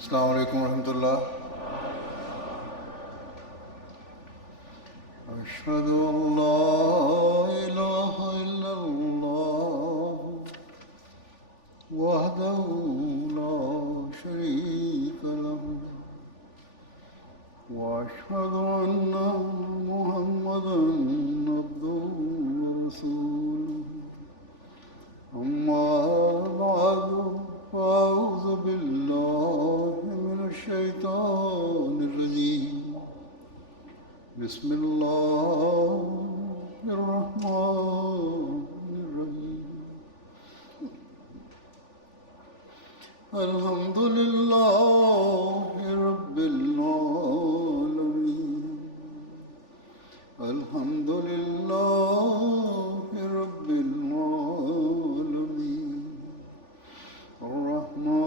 السلام علیکم ورحمۃ اللہ. اشہد ان لا الہ الا اللہ وحدہ لا شریک لہ واشہد ان محمدا عبدہ ورسولہ. اما بعد فاعوذ باللہ من الشیطان الرجیم. بسم اللہ الرحمن الرحیم. الحمد للہ رب العالمین. الحمد للہ رب العالمین. الرحمن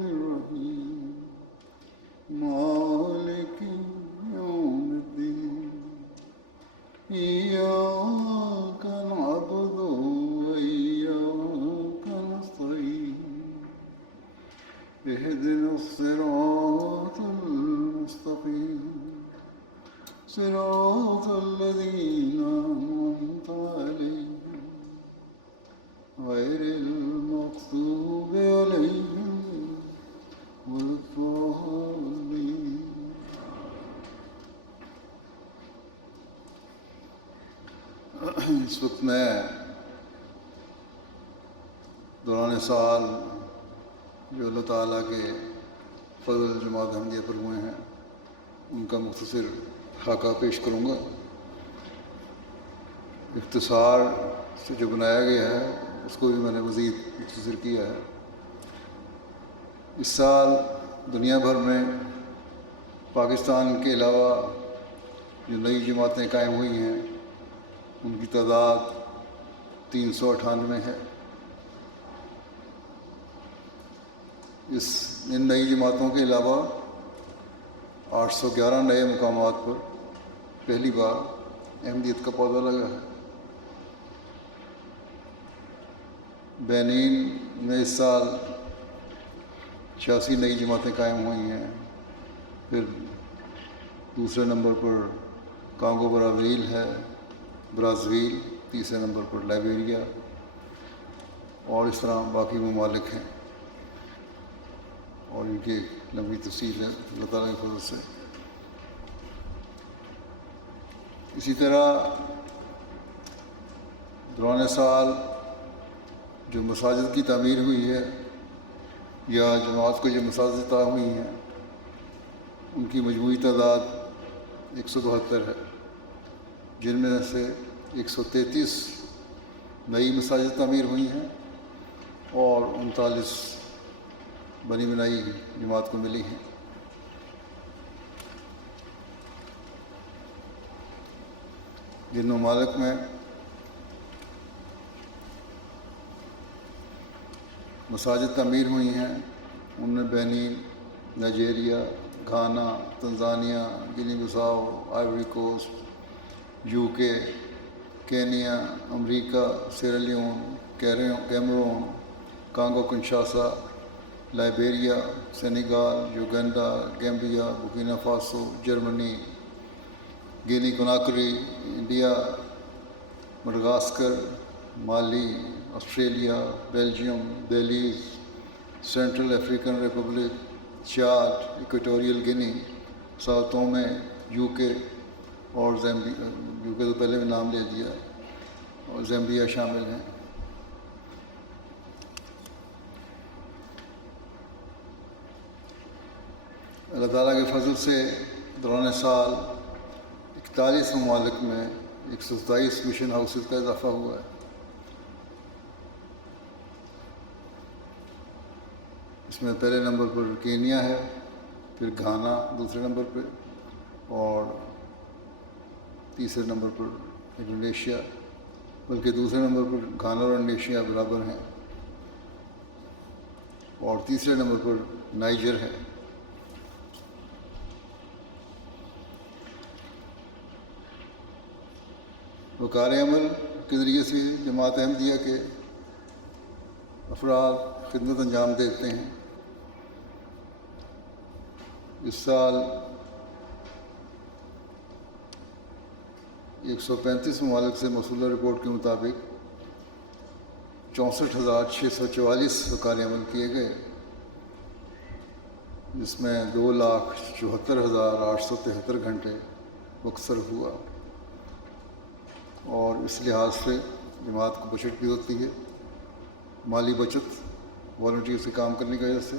الرحیم مالک یوم الدین. ایاک نعبد وایاک نستعین. اهدنا الصراط المستقیم صراط الذین أنعمت علیہم غیر المغضوب علیہم ولا الضالین. اس وقت میں دوران سال جو اللہ تعالیٰ کے فضل جماعت احمدیہ پر ہوئے ہیں ان کا مختصر خاکہ پیش کروں گا. اختصار سے جو بنایا گیا ہے اس کو بھی میں نے مزید مختصر کیا ہے. اس سال دنیا بھر میں پاکستان کے علاوہ جو نئی جماعتیں قائم ہوئی ہیں ان کی تعداد 398 ہے. ان نئی جماعتوں کے علاوہ 811 نئے مقامات پر پہلی بار احمدیت کا پودا لگا ہے. بینین میں اس سال 86 نئی جماعتیں قائم ہوئی ہیں. پھر دوسرے نمبر پر کانگو برازیل، تیسرے نمبر پر لائبیریا اور اس طرح باقی ممالک ہیں اور ان کی لمبی تفصیل ہے اللہ تعالیٰ کے فضل سے. اسی طرح دوران سال جو مساجد کی تعمیر ہوئی ہے یا جماعت کو جو مساجد عطا ہوئی ہیں ان کی مجموعی تعداد 172 ہے، جن میں سے 133 نئی مساجد تعمیر ہوئی ہیں اور 39 بنی بنائی جماعت کو ملی ہیں. جن ممالک میں مساجد تعمیر ہوئی ہیں ان میں Benin, Nigeria, Ghana, Tanzania, Guinea Bissau, Ivory Coast, UK، Kenya, America, Sierra Leone, Cameroon, Congo Kinshasa, Liberia, Senegal, Uganda, Gambia, Burkina Faso, Germany, Guinea Conakry, India, Madagascar, Mali, Australia, Belgium, Belize, Central African Republic, Chad, Equatorial Guinea, Sao Tome, UK اور UK تو پہلے بھی نام لے دیا، اور Zambia شامل ہیں. اللہ تعالیٰ کے فضل سے دوران سال 41 ممالک میں 127 مشن ہاؤسز کا اضافہ ہوا ہے. اس میں پہلے نمبر پر کینیا ہے، پھر گھانا دوسرے نمبر پہ اور تیسرے نمبر پر انڈونیشیا، بلکہ دوسرے نمبر پر گھانا اور انڈونیشیا برابر ہیں، اور تیسرے نمبر پر نائجر ہے. وقار عمل کے ذریعے سے جماعت احمدیہ کے افراد خدمت انجام دیتے ہیں. اس سال 135 ممالک سے موصولہ رپورٹ کے مطابق 64,644 وقائع عمل کیے گئے، جس میں 2,74,873 گھنٹے وقت صرف ہوا، اور اس لحاظ سے جماعت کو بچت بھی ہوتی ہے، مالی بچت والنٹیئر سے کام کرنے کی وجہ سے،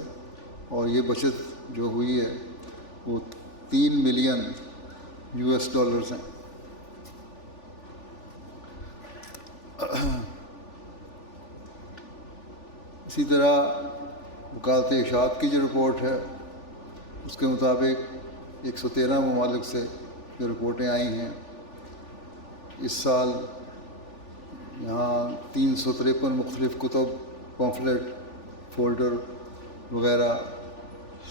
اور یہ بچت جو ہوئی ہے وہ 3 ملین US ڈالرز ہیں۔ اسی طرح وکالت اشاعت کی جو رپورٹ ہے اس کے مطابق 113 ممالک سے جو رپورٹیں آئی ہیں، اس سال یہاں 353 مختلف کتب، پمفلٹ، فولڈر وغیرہ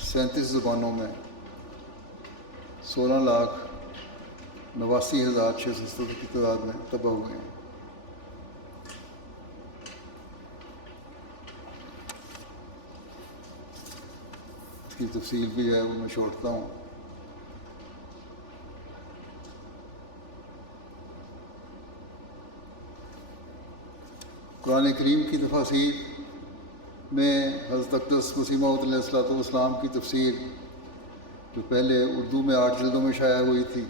37 زبانوں میں 16,89,670 کی تعداد میں طبع ہوئے ہیں۔ اس کی تفصیل بھی ہے وہ میں چھوڑتا ہوں۔ قرآن کریم کی تفاسیر میں حضرت اقدس مسیح موعود علیہ السلام کی تفسیر جو پہلے اردو میں 8 جلدوں میں شائع ہوئی تھی،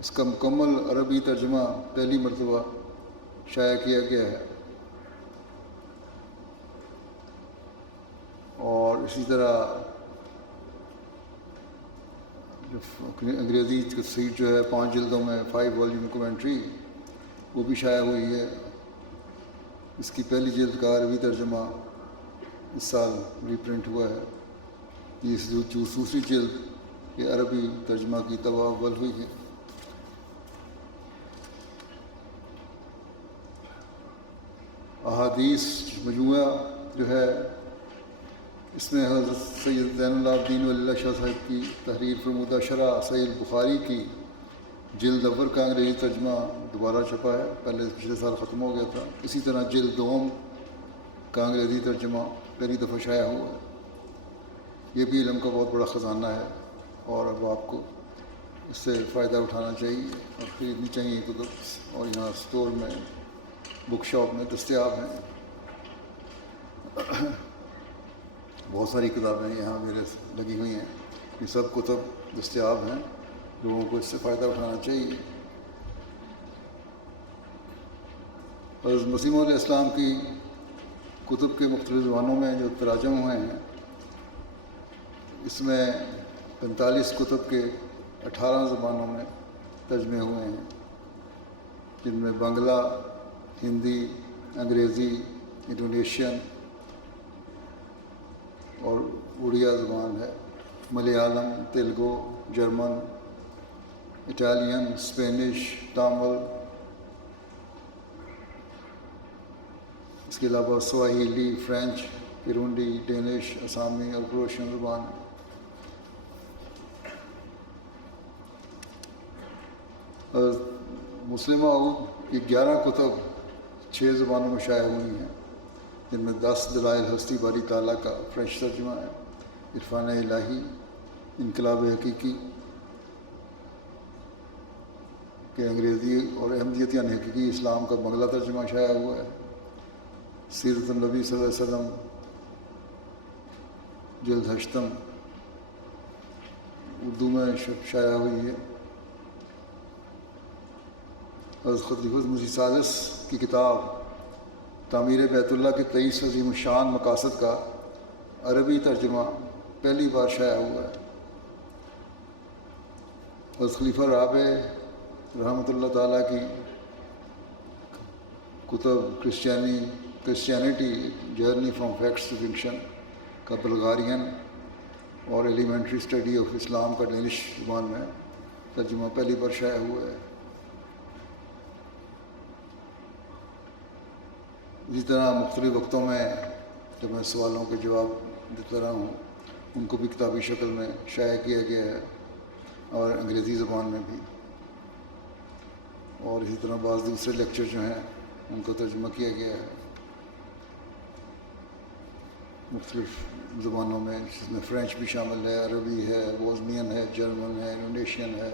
اس کا مکمل عربی ترجمہ پہلی مرتبہ شائع کیا گیا ہے، اور اسی طرح انگریزی تفسیر جو ہے 5 جلدوں میں 5 والیوم کمنٹری وہ بھی شائع ہوئی ہے۔ اس کی پہلی جلد کا عربی ترجمہ اس سال ری پرنٹ ہوا ہے، اس جو دوسری جلد کے عربی ترجمہ کی طبع اول ہوئی ہے۔ احادیث مجموعہ جو ہے اس میں حضرت سید زین العابدین ولی اللہ شاہ صاحب کی تحریر فرمودہ شرح صحیح البخاری کی جلد اول کا انگریزی ترجمہ دوبارہ چھپا ہے، پہلے پچھلے سال ختم ہو گیا تھا۔ اسی طرح جلد دوم کا انگریزی ترجمہ پہلی دفعہ شائع ہوا ہے۔ یہ بھی علم کا بہت بڑا خزانہ ہے، اور اب آپ کو اس سے فائدہ اٹھانا چاہیے اور خریدنی چاہیے کتب، اور یہاں اسٹور میں بک شاپ میں دستیاب ہیں۔ بہت ساری کتابیں یہاں میرے لگی ہوئی ہیں، یہ سب کتب دستیاب ہیں، لوگوں کو اس سے فائدہ اٹھانا چاہیے۔ حضرت مسیح موعود علیہ السلام کی کتب کے مختلف زبانوں میں جو تراجم ہوئے ہیں، اس میں 45 کتب کے 18 زبانوں میں ترجمے ہوئے ہیں، جن میں بنگلہ، ہندی، انگریزی، انڈونیشین اور اڑیا زبان ہے، Malayalam, Telugu, German, Italian, Spanish, Tamil, اس کے علاوہ سواہیلی، فرینچ، کرونڈی، ڈینش، اسامی اور کروشین زبان ہے۔ مسلم موعود کی 11 کتب 6 زبانوں میں شائع ہوئی ہیں، جن میں 10 دلائل ہستی باری تعالیٰ کا فرینچ ترجمہ ہے، عرفان الہی، انقلاب حقیقی کہ انگریزی اور احمدیت یعنی حقیقی اسلام کا بنگلہ ترجمہ شائع ہوا ہے، سیرت النبی صلی اللہ علیہ وسلم جلد 8 اردو میں شائع ہوئی ہے۔ حضرت خلیفہ مسیح ثالث کی کتاب تعمیر بیت اللہ کے 23 عظیم الشان مقاصد کا عربی ترجمہ پہلی بار شائع ہوا ہے۔ حضرت خلیفہ رابع رحمۃ اللہ تعالیٰ کی کتب Christianity journey from facts to fiction کا بلغارین اور ایلیمنٹری اسٹڈی آف اسلام کا ڈینش زبان میں ترجمہ پہلی بار شائع ہوا ہے۔ اسی طرح مختلف وقتوں میں جب میں سوالوں کے جواب دیتا رہا ہوں، ان کو بھی کتابی شکل میں شائع کیا گیا ہے، اور انگریزی زبان میں بھی، اور اسی طرح بعض دوسرے لیکچر جو ہیں ان کو ترجمہ کیا گیا ہے، مختلف زبانوں میں، جس میں فرینچ بھی شامل ہے، عربی ہے، بوزنین ہے، جرمن ہے، انڈونیشین ہے،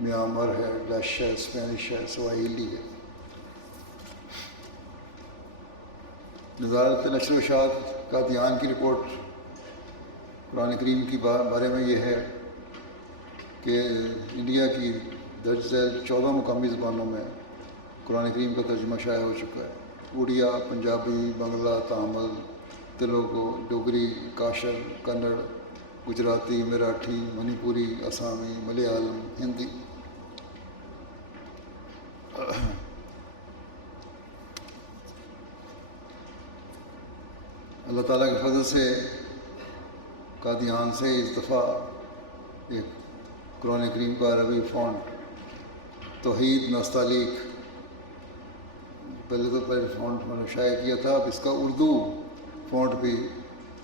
میانمر ہے، ڈچ ہے، اسپینش ہے، سواحیلی ہے۔ وزارت نشر و اشاعت قادیان کی رپورٹ قرآن کریم کی بارے میں یہ ہے کہ انڈیا کی درج ذیل 14 مقامی زبانوں میں قرآن کریم کا ترجمہ شائع ہو چکا ہے۔ اڑیا، پنجابی، بنگلہ، تامل، تیلگو، ڈوگری، کاشر، کنڑ، گجراتی، مراٹھی، منی پوری، آسامی، ملیالم، ہندی۔ اللہ تعالیٰ کے فضل سے قادیان سے اس دفعہ ایک قرآن کریم کا عربی فونٹ توحید نستعلیق، پہلے فونٹ میں نے شائع کیا تھا، اب اس کا اردو فونٹ بھی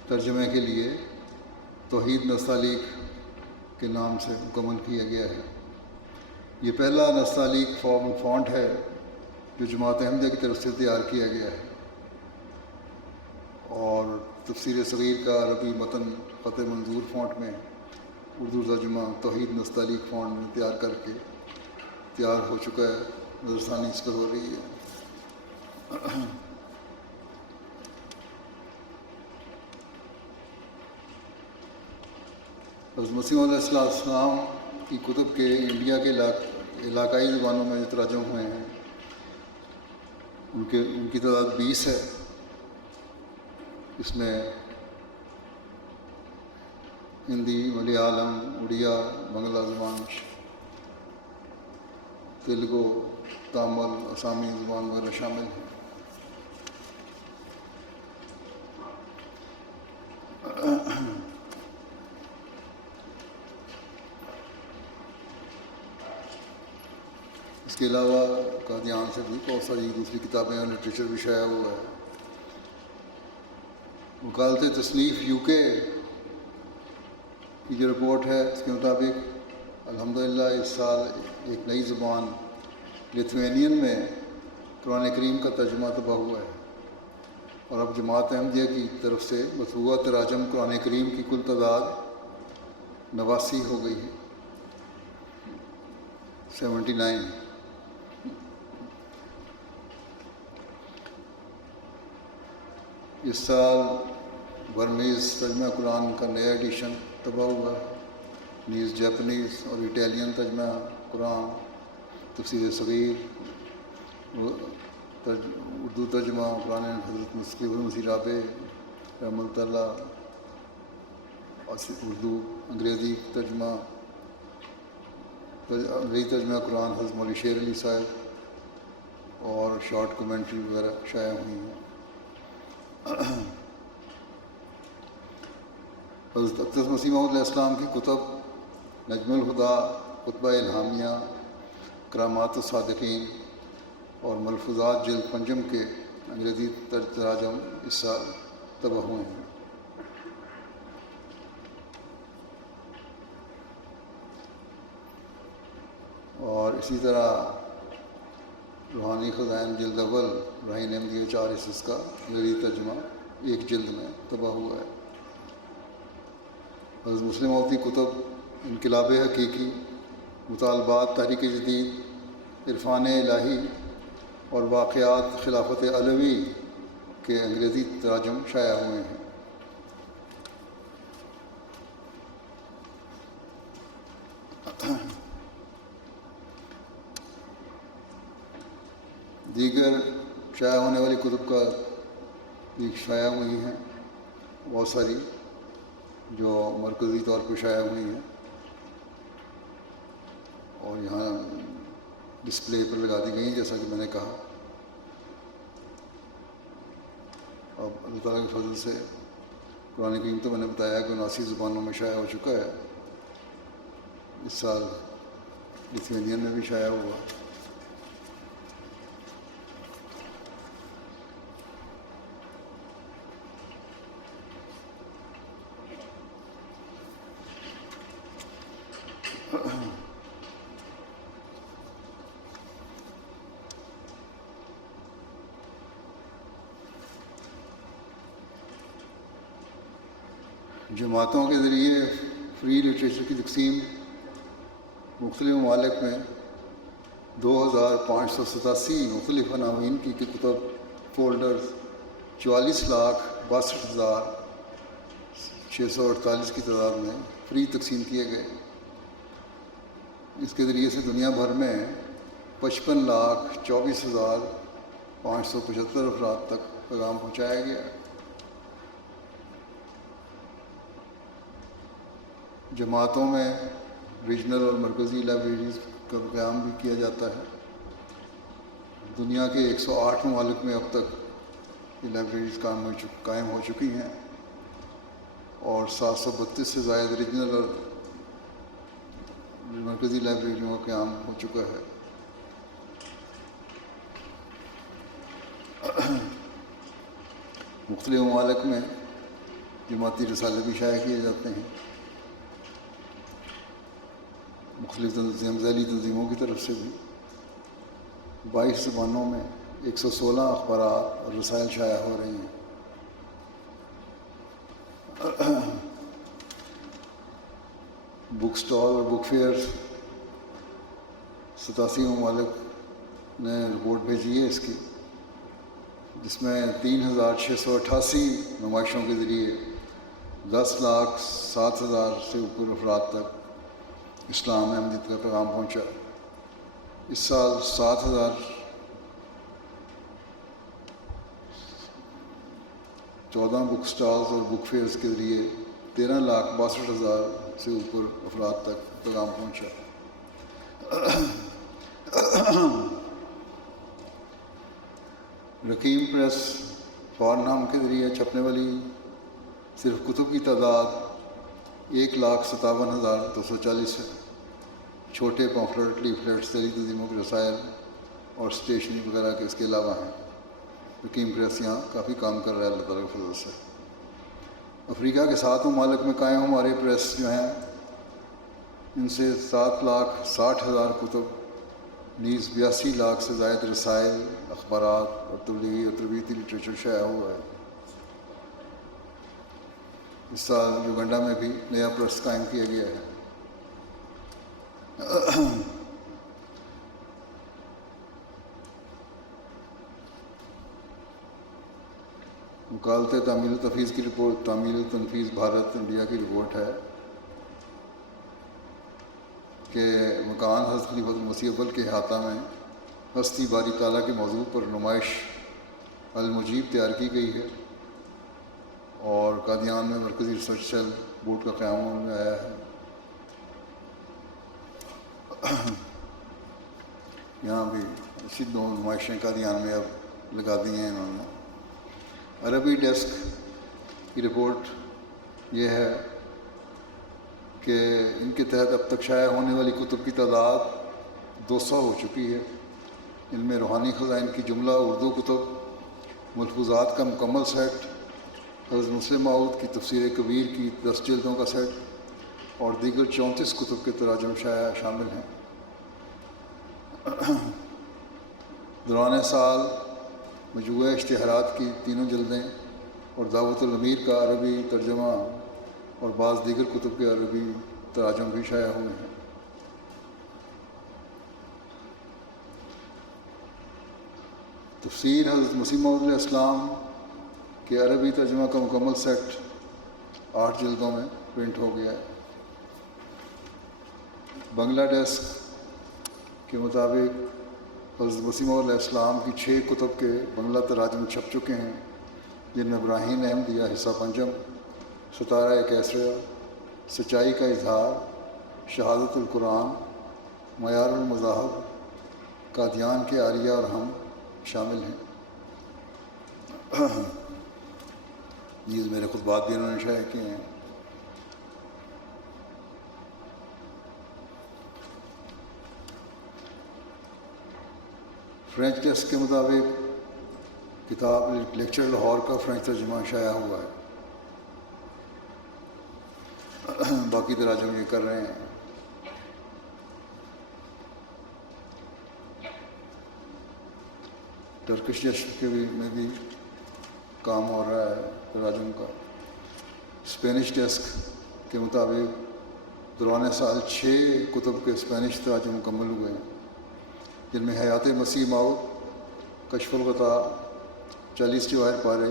ترجمے کے لیے توحید نستعلیق کے نام سے مکمل کیا گیا ہے۔ یہ پہلا نستعلیق فونٹ ہے جو جماعت احمدیہ کی طرف سے تیار کیا گیا ہے، اور تفسیر صغیر کا عربی متن خط منظور فونٹ میں اردو ترجمہ توحید نستعلیق فونٹ میں تیار ہو چکا ہے، نظرثانی اس پر ہو رہی ہے۔ حضرت مسیح علیہ السلام کی کتب کے انڈیا کے علاقائی زبانوں میں جو ترجم ہوئے ہیں ان کی تعداد 20 ہے۔ اس میں ہندی، ملیالم، اڑیا، بنگلہ زبان، تیلگو، تامل، آسامی زبان وغیرہ شامل ہیں۔ اس کے علاوہ قادیان سے بھی بہت ساری دوسری کتابیں اور لٹریچر بھی شائع ہوا ہے۔ وکالت تصنیف UK کی جو رپورٹ ہے اس کے مطابق الحمدللہ اس سال ایک نئی زبان لتھوینین میں قرآن کریم کا ترجمہ طبع ہوا ہے، اور اب جماعت احمدیہ کی طرف سے مطبوعہ تراجم قرآن کریم کی کل تعداد 89 ہو گئی ہے، 79۔ اس سال برمیز ترجمہ قرآن کا نیا ایڈیشن طبع ہوا ہے، نیز جاپنیز اور اٹیلین ترجمہ قرآن، تفسیر صغیر، اردو ترجمہ قرآن حضرت مسیح المسیح رابع رحمۃ اللہ، اردو انگریزی ترجمہ قرآن حضرت مولوی شیر علی صاحب، اور شارٹ کمنٹری وغیرہ شائع ہوئی ہیں۔ حضرت اقدس مسیح موعود علیہ السلام کی کتب نجم الہدا، خطبہ الہامیہ، کرامات الصادقین اور ملفوظات جلد پنجم کے انگریزی تراجم اس سال طبع ہوئے ہیں۔ اور اسی طرح روحانی خزائن جلد اول براہین احمدیہ 4 حصص کا انگریزی ترجمہ ایک جلد میں طبع ہوا ہے۔ حضرت مسلم موعود کی کتب انقلاب حقیقی، مطالبات تحریک جدید، عرفان الہی اور واقعات خلافت علوی کے انگریزی تراجم شائع ہوئے ہیں۔ دیگر شائع ہونے والی کتب کا بھی شائع ہوئی ہیں بہت ساری، جو مرکزی طور پر شائع ہوئی ہیں اور یہاں ڈسپلے پر لگا دی گئی ہیں، جیسا کہ میں نے کہا۔ اب اللہ تعالیٰ کے فضل سے قرآن کریم تو میں نے بتایا کہ 79 زبانوں میں شائع ہو چکا ہے، اس سال لتھوینین میں بھی شائع ہوا۔ جماعتوں کے ذریعے فری لٹریچر کی تقسیم مختلف ممالک میں 2587 مختلف عناوین کی کتب فولڈرز 44,62,648 کی تعداد میں فری تقسیم کیے گئے۔ اس کے ذریعے سے دنیا بھر میں 55,24,575 افراد تک پیغام پہنچایا گیا۔ جماعتوں میں ریجنل اور مرکزی لائبریریز کا قیام بھی کیا جاتا ہے۔ دنیا کے 108 ممالک میں اب تک یہ لائبریریز قائم ہو چکی ہیں اور 732 سے زائد ریجنل اور مرکزی لائبریریوں کا قیام ہو چکا ہے۔ مختلف ممالک میں جماعتی رسالے بھی شائع کیے جاتے ہیں۔ مختلف ذیلی تنظیموں کی طرف سے بھی 22 زبانوں میں 116 اخبارات اور رسائل شائع ہو رہے ہیں۔ بک سٹال اور بک فیئرز 87 ممالک نے رپورٹ بھیجی ہے اس کی، جس میں 3,688 نمائشوں کے ذریعے 10,07,000 سے اوپر افراد تک اسلام احمدیت کا پیغام پہنچا۔ اس سال 7,014 بک سٹالز اور بک فیئرز کے ذریعے 13,62,000 سے اوپر افراد تک پیغام پہنچا۔ رقیم پریس فار نام کے ذریعے چھپنے والی صرف کتب کی تعداد 1,57,240 ہے۔ چھوٹے پمفلٹ، لیفلیٹس، ذیلی تنظیموں کے رسائل اور اسٹیشنری وغیرہ کے اس کے علاوہ ہیں۔ رقیم پریس یہاں کافی کام کر رہا ہے اللہ تعالیٰ کے فضل سے۔ افریقہ کے 7 ممالک میں قائم ہمارے پریس جو ہیں ان سے 7,60,000 کتب نیز 82 لاکھ سے زائد رسائل، اخبارات اور تبلیغی اور تربیتی لٹریچر شائع ہوا ہے۔ اس سال یوگنڈا میں بھی نیا پریس قائم کیا گیا ہے۔ وکالت تعمیل و تفویض کی رپورٹ تعمیل و تنفیذ بھارت انڈیا کی رپورٹ ہے کہ مکان حضرت خلیفۃ المسیح اول کے احاطہ میں ہستی باری تعالیٰ کے موضوع پر نمائش المجیب تیار کی گئی ہے اور قادیان میں مرکزی ریسرچ سیل بورڈ کا قیام میں آیا ہے۔ یہاں بھی اسی 2 نمائشیں قادیان میں اب لگا دی ہیں انہوں نے۔ عربی ڈیسک کی رپورٹ یہ ہے کہ ان کے تحت اب تک شائع ہونے والی کتب کی تعداد 200 ہو چکی ہے۔ ان میں روحانی خزائن کی جملہ اردو کتب، ملفوظات کا مکمل سیٹ، حضرت مسلم موعود کی تفسیر کبیر کی 10 جلدوں کا سیٹ اور دیگر 34 کتب کے تراجم شامل ہیں۔ دوران سال مجموعہ اشتہارات کی 3 جلدیں اور دعوت الامیر کا عربی ترجمہ اور بعض دیگر کتب کے عربی تراجم بھی شائع ہوئے ہیں۔ تفسیر حضرت مسیح موعود علیہ السلام کے عربی ترجمہ کا مکمل سیٹ 8 جلدوں میں پرنٹ ہو گیا ہے۔ بنگلہ ڈیسک کے مطابق حضرت مسیح موعود علیہ السلام کی 6 کتب کے بنگلہ تراجم چھپ چکے ہیں، جن میں براہین احمدیہ حصہ پنجم، ستارہ کیسریہ، سچائی کا اظہار، شہادت القرآن، معیار المذاہب، قادیان کے عاریہ اور ہم شامل ہیں۔ نیز میرے خطبات بھی انہوں نے شائع کیے ہیں۔ فرینچ ڈیسک کے مطابق کتاب لیکچر لاہور کا فرینچ ترجمہ شائع ہوا ہے۔ باقی تراجم یہ کر رہے ہیں۔ ٹرکش ڈیسک کے میں بھی کام ہو رہا ہے تراجم کا۔ اسپینش ڈیسک کے مطابق دوران سال 6 کتب کے اسپینش تراجم مکمل ہوئے ہیں، جن میں حیات مسیح موعود، کشف الغطاء، 40 جواہر پارے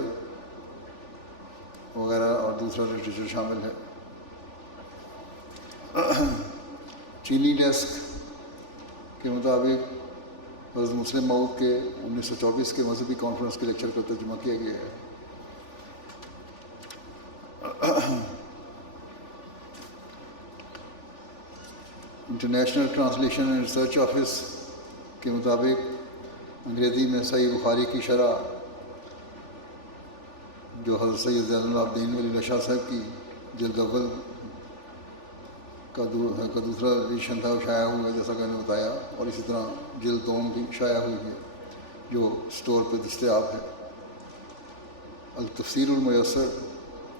وغیرہ اور دوسرا لٹریچر شامل ہے۔ چینی ڈیسک کے مطابق حضرت مسلم موعود کے 1924 کے مذہبی کانفرنس کے لیکچر کا ترجمہ کیا گیا ہے۔ International translation and research office کے مطابق انگریزی میں صحیح بخاری کی شرح، جو حضرت سید زین العابدین ولی اللہ شاہ صاحب کی جلد اول کا دوسرا ایڈیشن تھا، وہ شائع ہوا جیسا کہ میں نے بتایا، اور اسی طرح جلد دوم بھی شائع ہوئی ہے جو اسٹور پہ دستیاب ہے۔ التفسیر المیسر،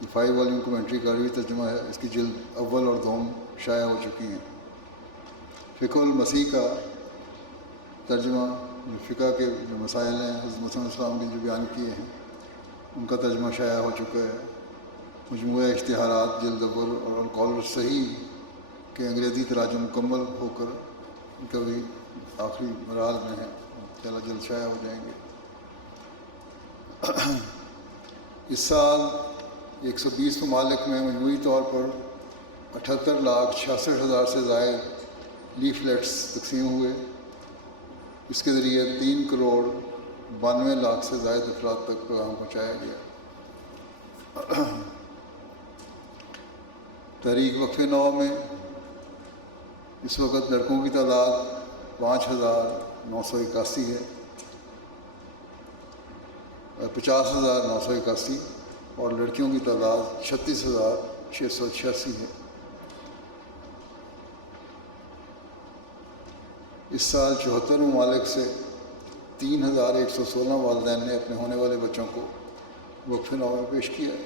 یہ 5 والیوم کمنٹری کا عربی ترجمہ ہے، اس کی جلد اول اور دوم شائع ہو چکی ہیں۔ فقہ المسیح کا ترجمہ، جو فقہ کے جو مسائل ہیں حضرت مسیح علیہ السلام نے جو بیان کیے ہیں، ان کا ترجمہ شائع ہو چکا ہے۔ مجموعہ اشتہارات جلد اول اور القول الصحیح کے انگریزی تراجم مکمل ہو کر ان کا بھی آخری مراحل میں ہے، جلد شائع ہو جائیں گے۔ اس سال 120 ممالک میں مجموعی طور پر 78,66,000 سے زائد لیفلیٹس تقسیم ہوئے۔ اس کے ذریعے 3,92,00,000 سے زائد افراد تک پیغام پہنچایا گیا۔ تحریک وقف نو میں اس وقت لڑکوں کی تعداد 5,981 ہے، 50,981، اور لڑکیوں کی تعداد 36,686 ہے۔ اس سال 74 ممالک سے 3,116 والدین نے اپنے ہونے والے بچوں کو وقف نو میں پیش کیا ہے۔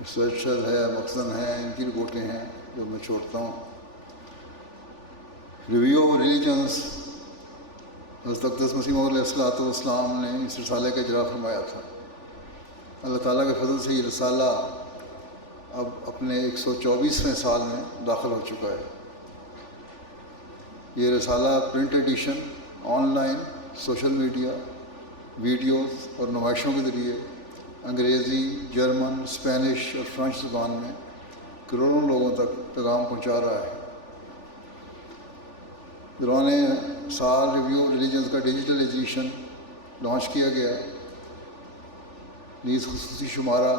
ریسرچر ہے، مقصد ہیں، ان کی رپورٹیں ہیں جو میں چھوڑتا ہوں۔ ریویو آف ریلیجنس، حضرت اقدس مسیح موعود علیہ الصلوۃ والسلام نے اس رسالے کا اجرا فرمایا تھا۔ اللہ تعالیٰ کے فضل سے یہ رسالہ اب اپنے 124ویں سال میں داخل ہو چکا ہے۔ یہ رسالہ print edition, online, social media, videos اور نمائشوں کے ذریعے انگریزی، جرمن، اسپینش اور فرانچ زبان میں کروڑوں لوگوں تک پیغام پہنچا رہا ہے۔ دوران سال ریویو ریلیجنس کا ڈیجیٹل ایڈیشن لانچ کیا گیا، نیز خصوصی شمارہ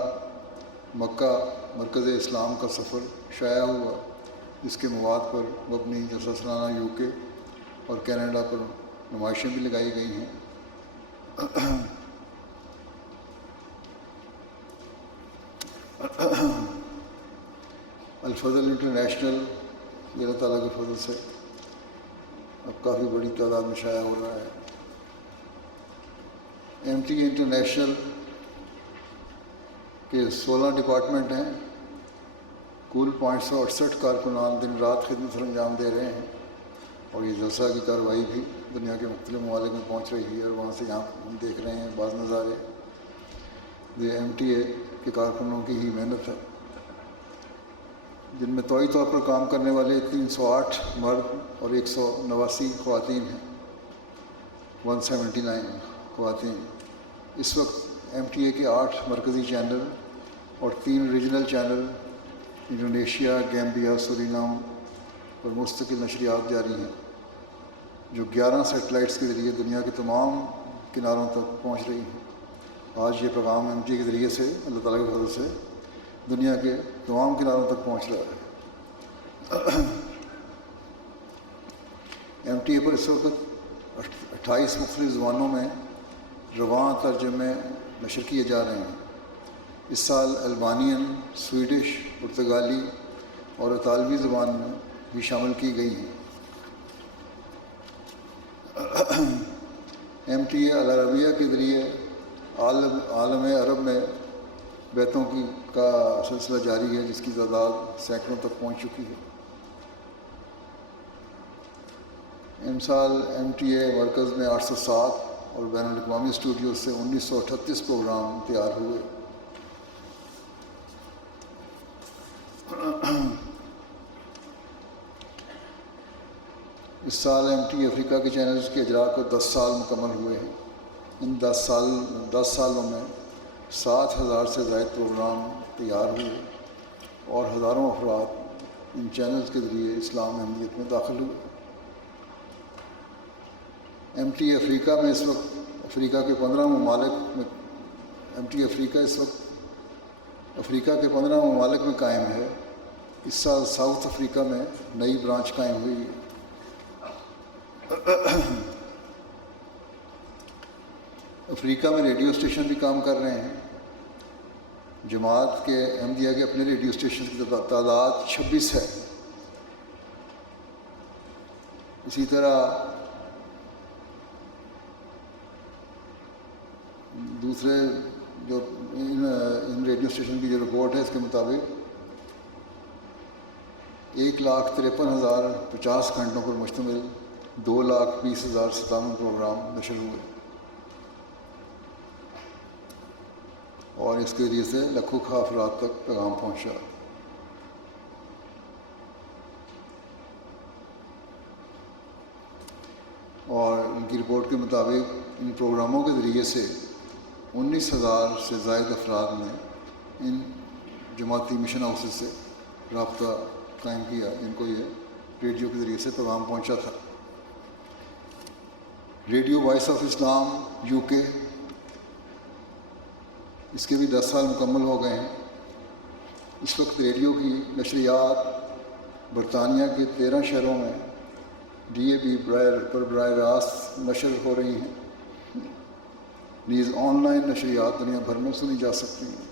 مکہ مرکز اسلام کا سفر شائع ہوا، جس کے مواد پر مبنی جلسہ سالانہ UK اور کینیڈا پر نمائشیں بھی لگائی گئی ہیں۔ الفضل انٹرنیشنل، یہ اللہ تعالیٰ کے فضل سے اب کافی بڑی تعداد میں شائع ہو رہا ہے۔ MT انٹرنیشنل کے 16 ڈپارٹمنٹ ہیں، کل 568 کارکنان دن رات خدمت سر انجام دے رہے ہیں، اور یہ جلسہ کی کارروائی بھی دنیا کے مختلف ممالک میں پہنچ رہی ہے، اور وہاں سے یہاں ہم دیکھ رہے ہیں بعض نظارے۔ یہ MTA کے کارکنوں کی ہی محنت ہے، جن میں طوعی طور پر کام کرنے والے 308 مرد اور 189 خواتین ہیں، 179 خواتین۔ اس وقت MTA کے 8 مرکزی چینل اور 3 regional channel Indonesia, Gambia, Suriname پر مستقل نشریات جاری ہیں، جو 11 سیٹلائٹس کے ذریعے دنیا کے تمام کناروں تک پہنچ رہی ہیں۔ آج یہ پیغام MTA کے ذریعے سے اللہ تعالیٰ کے فضل سے دنیا کے تمام کناروں تک پہنچ رہا ہے۔ MTA پر اس وقت 28 مختلف زبانوں میں رواں ترجمے نشر کیے جا رہے ہیں۔ اس سال البانین، سویڈش، پرتگالی اور اطالوی زبان میں بھی شامل کی گئی ہیں۔ MTA العربیہ کے ذریعے عالم عرب میں بیتوں کا سلسلہ جاری ہے، جس کی تعداد سینکڑوں تک پہنچ چکی ہے۔ امسال MTA مرکز میں 807 اور بین الاقوامی اسٹوڈیو سے 1938 پروگرام تیار ہوئے۔ اس سال MTA افریقہ کے چینلز کے اجرا کو 10 سال مکمل ہوئے ہیں۔ ان 10 سالوں میں 7,000 سے زائد پروگرام تیار ہوئے اور ہزاروں افراد ان چینلز کے ذریعے اسلام احمدیت میں داخل ہوئے۔ MTA افریقہ میں اس وقت افریقہ کے 15 ممالک میں MTA افریقہ اس وقت افریقہ کے 15 ممالک میں قائم ہے۔ اس سال ساؤتھ افریقہ میں نئی برانچ قائم ہوئی ہے۔ افریقہ میں ریڈیو اسٹیشن بھی کام کر رہے ہیں۔ جماعت کے احمدیہ کے اپنے ریڈیو اسٹیشن کی تعداد 26 ہے۔ اسی طرح دوسرے جو ان ریڈیو اسٹیشن کی جو رپورٹ ہے، اس کے مطابق 1,53,050 گھنٹوں پر مشتمل 2,20,057 پروگرام نشر ہوئے اور اس کے ذریعے سے لاکھوں افراد تک پیغام پہنچا۔ اور ان کی رپورٹ کے مطابق ان پروگراموں کے ذریعے سے 19,000 سے زائد افراد نے ان جماعتی مشن ہاؤسز سے رابطہ قائم کیا، جن کو یہ ریڈیو کے ذریعے سے پیغام پہنچا تھا۔ ریڈیو وائس آف اسلام UK، اس کے بھی 10 سال مکمل ہو گئے ہیں۔ اس وقت ریڈیو کی نشریات برطانیہ کے 13 شہروں میں DAB پر براہ راست نشر ہو رہی ہیں۔ نیز آن لائن نشریات دنیا بھر میں سنی جا سکتی ہیں۔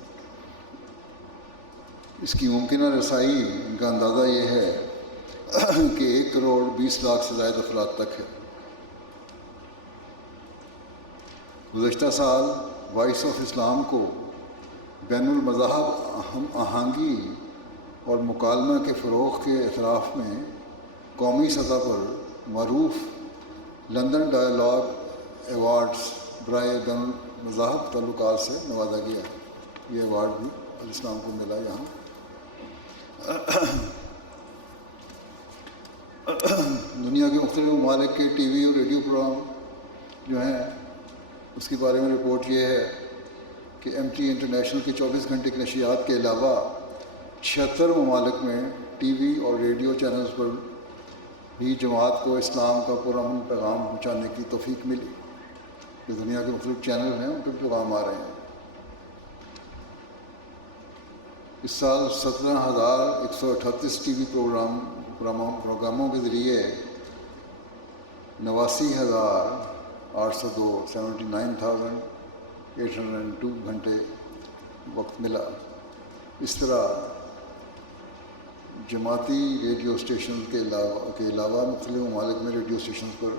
اس کی ممکنہ رسائی ان کا اندازہ یہ ہے کہ 1,20,00,000 سے زائد افراد تک ہے۔ گزشتہ سال وائس آف اسلام کو بین المذاہب ہم آہنگی اور مکالمہ کے فروغ کے اعتراف میں قومی سطح پر معروف لندن ڈائیلاگ ایوارڈز برائے بین المذاہب تعلقات سے نوازا گیا ہے۔ یہ ایوارڈ بھی الاسلام کو ملا یہاں۔ دنیا کے مختلف ممالک کے TV اور ریڈیو پروگرام جو ہیں، اس کے بارے میں رپورٹ یہ ہے کہ MTA انٹرنیشنل کے 24 گھنٹے کی نشریات کے علاوہ 76 ممالک میں TV اور ریڈیو چینلز پر بھی جماعت کو اسلام کا پرامن پیغام پہنچانے کی توفیق ملی۔ جو دنیا کے مختلف چینل ہیں، ان پہ پیغام آ رہے ہیں۔ اس سال 17,138 TV پروگراموں کے ذریعے 89,802 79,802 گھنٹے وقت ملا۔ اس طرح جماعتی ریڈیو اسٹیشن کے علاوہ مختلف ممالک میں ریڈیو اسٹیشن پر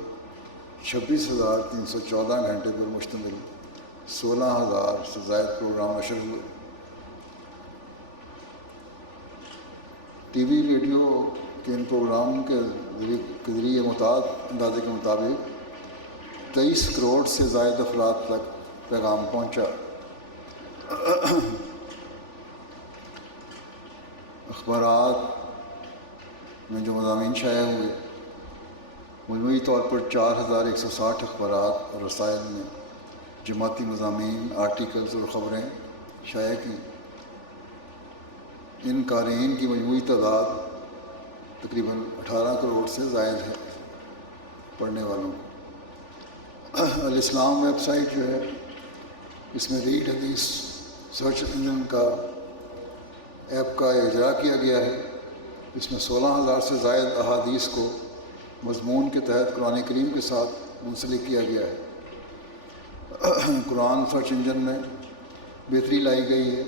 26,314 گھنٹے پر مشتمل 16,000 سے زائد پروگرام نشر ہوئے۔ TV ریڈیو کے ان پروگرام کے ذریعے متعدد اندازے کے مطابق 23 کروڑ سے زائد افراد تک پیغام پہنچا۔ اخبارات میں جو مضامین شائع ہوئے، مجموعی طور پر 4,160 اخبارات اور رسائل میں جماعتی مضامین، آرٹیکلز اور خبریں شائع کیں۔ ان قارئین کی مجموعی تعداد تقریباً 18 کروڑ سے زائد ہے پڑھنے والوں۔ الاسلام ویب سائٹ جو ہے، اس میں ریڈ حدیث سرچ انجن کا ایپ کا اجرا کیا گیا ہے۔ اس میں 16,000 سے زائد احادیث کو مضمون کے تحت قرآن کریم کے ساتھ منسلک کیا گیا ہے۔ قرآن سرچ انجن میں بہتری لائی گئی ہے۔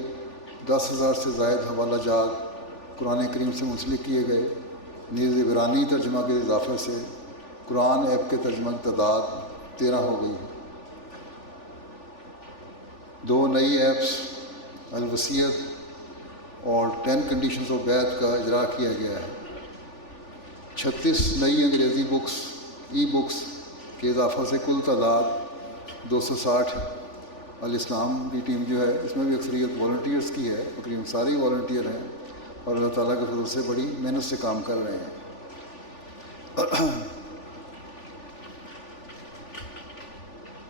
10,000 سے زائد حوالہ جات قرآن کریم سے منسلک کیے گئے۔ نیز عبرانی ترجمہ کے اضافے سے قرآن ایپ کے ترجمہ کی تعداد 13 ہو گئی ہے۔ 2 نئی ایپس الوصیت اور 10 کنڈیشنز آف بیعت کا اجرا کیا گیا ہے. 36 نئی انگریزی ای بکس کے اضافہ سے کل تعداد 260. الاسلام کی ٹیم جو ہے اس میں بھی اکثریت والنٹیئرس کی ہے، تقریباً سارے والنٹیئر ہیں اور اللہ تعالیٰ کے فضل سے بڑی محنت سے کام کر رہے ہیں.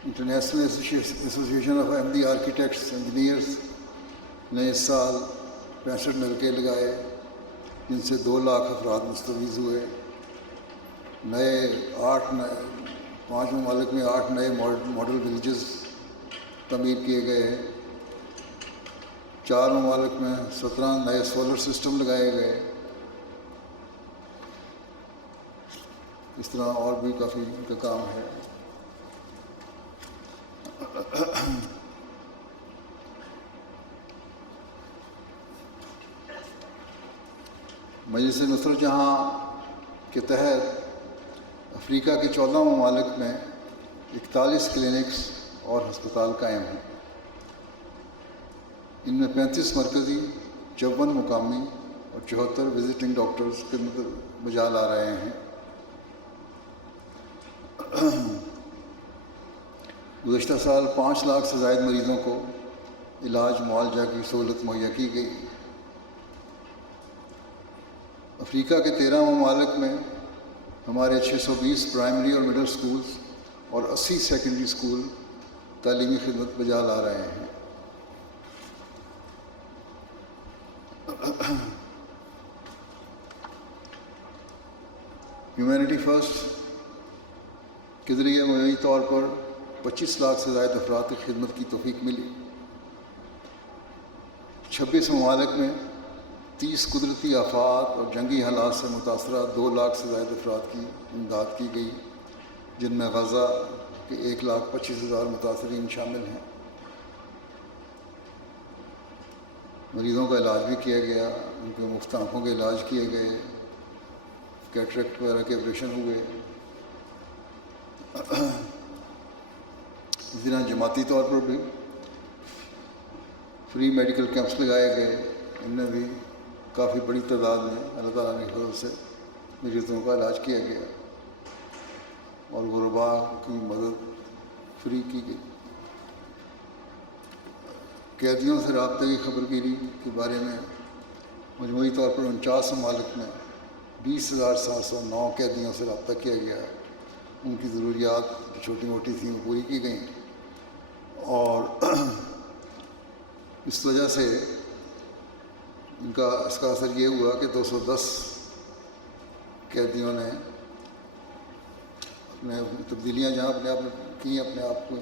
International association of Ahmadi architects engineers نے اس سال 65 نلکے لگائے جن سے 2 لاکھ افراد مستفید ہوئے. 5 ممالک میں 8 نئے ماڈل ولیجز تعمیر کیے گئے. 4 ممالک میں 17 نئے سولر سسٹم لگائے گئے. اس طرح اور بھی کافی ان کا کام ہے. مجلس نصرت جہاں کے تحت افریقہ کے 14 ممالک میں 41 کلینکس اور ہسپتال قائم ہیں. ان میں 35 مرکزی، 54 مقامی اور 74 وزٹنگ ڈاکٹرز خدمت بجا لا رہے ہیں. گزشتہ سال 5 لاکھ سے زائد مریضوں کو علاج معالجہ کی سہولت مہیا کی گئی. افریقہ کے 13 ممالک میں ہمارے 620 پرائمری اور مڈل سکولز اور 80 سیکنڈری سکول تعلیمی خدمت بجا لا رہے ہیں. ہیومینٹی فرسٹ کے ذریعے مجموعی طور پر 25 لاکھ سے زائد افراد کی خدمت کی توفیق ملی. 26 ممالک میں 30 قدرتی آفات اور جنگی حالات سے متاثرہ 2 لاکھ سے زائد افراد کی امداد کی گئی، جن میں غزہ کے 1,25,000 متاثرین شامل ہیں. مریضوں کا علاج بھی کیا گیا، ان کے مفت آنکھوں کے علاج کیے گئے، کیٹریکٹ وغیرہ کے آپریشن ہوئے. اسی طرح جماعتی طور پر بھی فری میڈیکل کیمپس لگائے گئے. ان میں بھی کافی بڑی تعداد میں اللہ تعالیٰ کے فضل سے مریضوں کا علاج کیا گیا اور غرباء کی مدد فری کی گئی. قیدیوں سے رابطے کی خبر گیری کے بارے میں مجموعی طور پر 49 ممالک میں 20,709 قیدیوں سے رابطہ کیا گیا. ان کی ضروریات جو چھوٹی موٹی تھیں وہ پوری کی گئیں اور اس وجہ سے اس کا اثر یہ ہوا کہ 210 قیدیوں نے اپنے تبدیلیاں جہاں اپنے آپ کی، اپنے آپ کو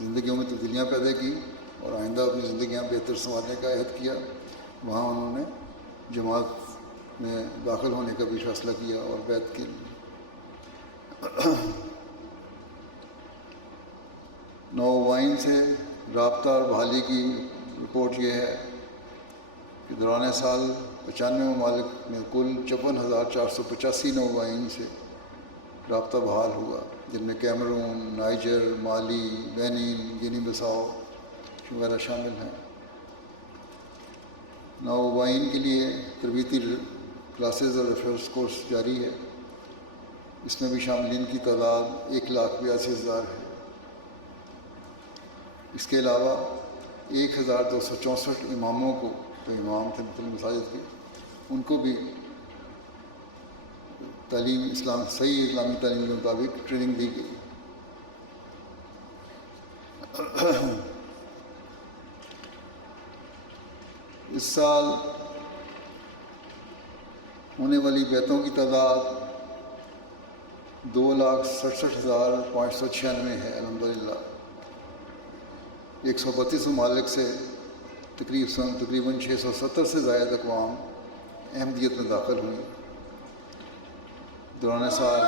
زندگیوں میں تبدیلیاں پیدا کی اور آئندہ اپنی زندگیاں بہتر سنوارنے کا عہد کیا. وہاں انہوں نے جماعت میں داخل ہونے کا بھی فیصلہ کیا اور بیعت کی. نووائن سے رابطہ اور بحالی کی رپورٹ یہ ہے کہ دوران سال 95 ممالک میں کل 54,485 نووائن سے رابطہ بحال ہوا، جن میں کیمرون، نائجر، مالی، بینین، گینی بساؤ وغیرہ شامل ہیں. نووائن کے لیے تربیتی کلاسز اور ریفرنس کورس جاری ہے. اس میں بھی شاملین کی تعداد 1,82,000 ہے. اس کے علاوہ 1,264 اماموں کو، جو امام تھے مختلف مساجد کے، ان کو بھی صحیح اسلامی تعلیم کے مطابق ٹریننگ دی گئی. اس سال ہونے والی بیعتوں کی تعداد 2,67,596 ہے الحمدللہ. 132 ممالک سے تقریباً 670 سے زائد اقوام احمدیت میں داخل ہوئیں. دوران سال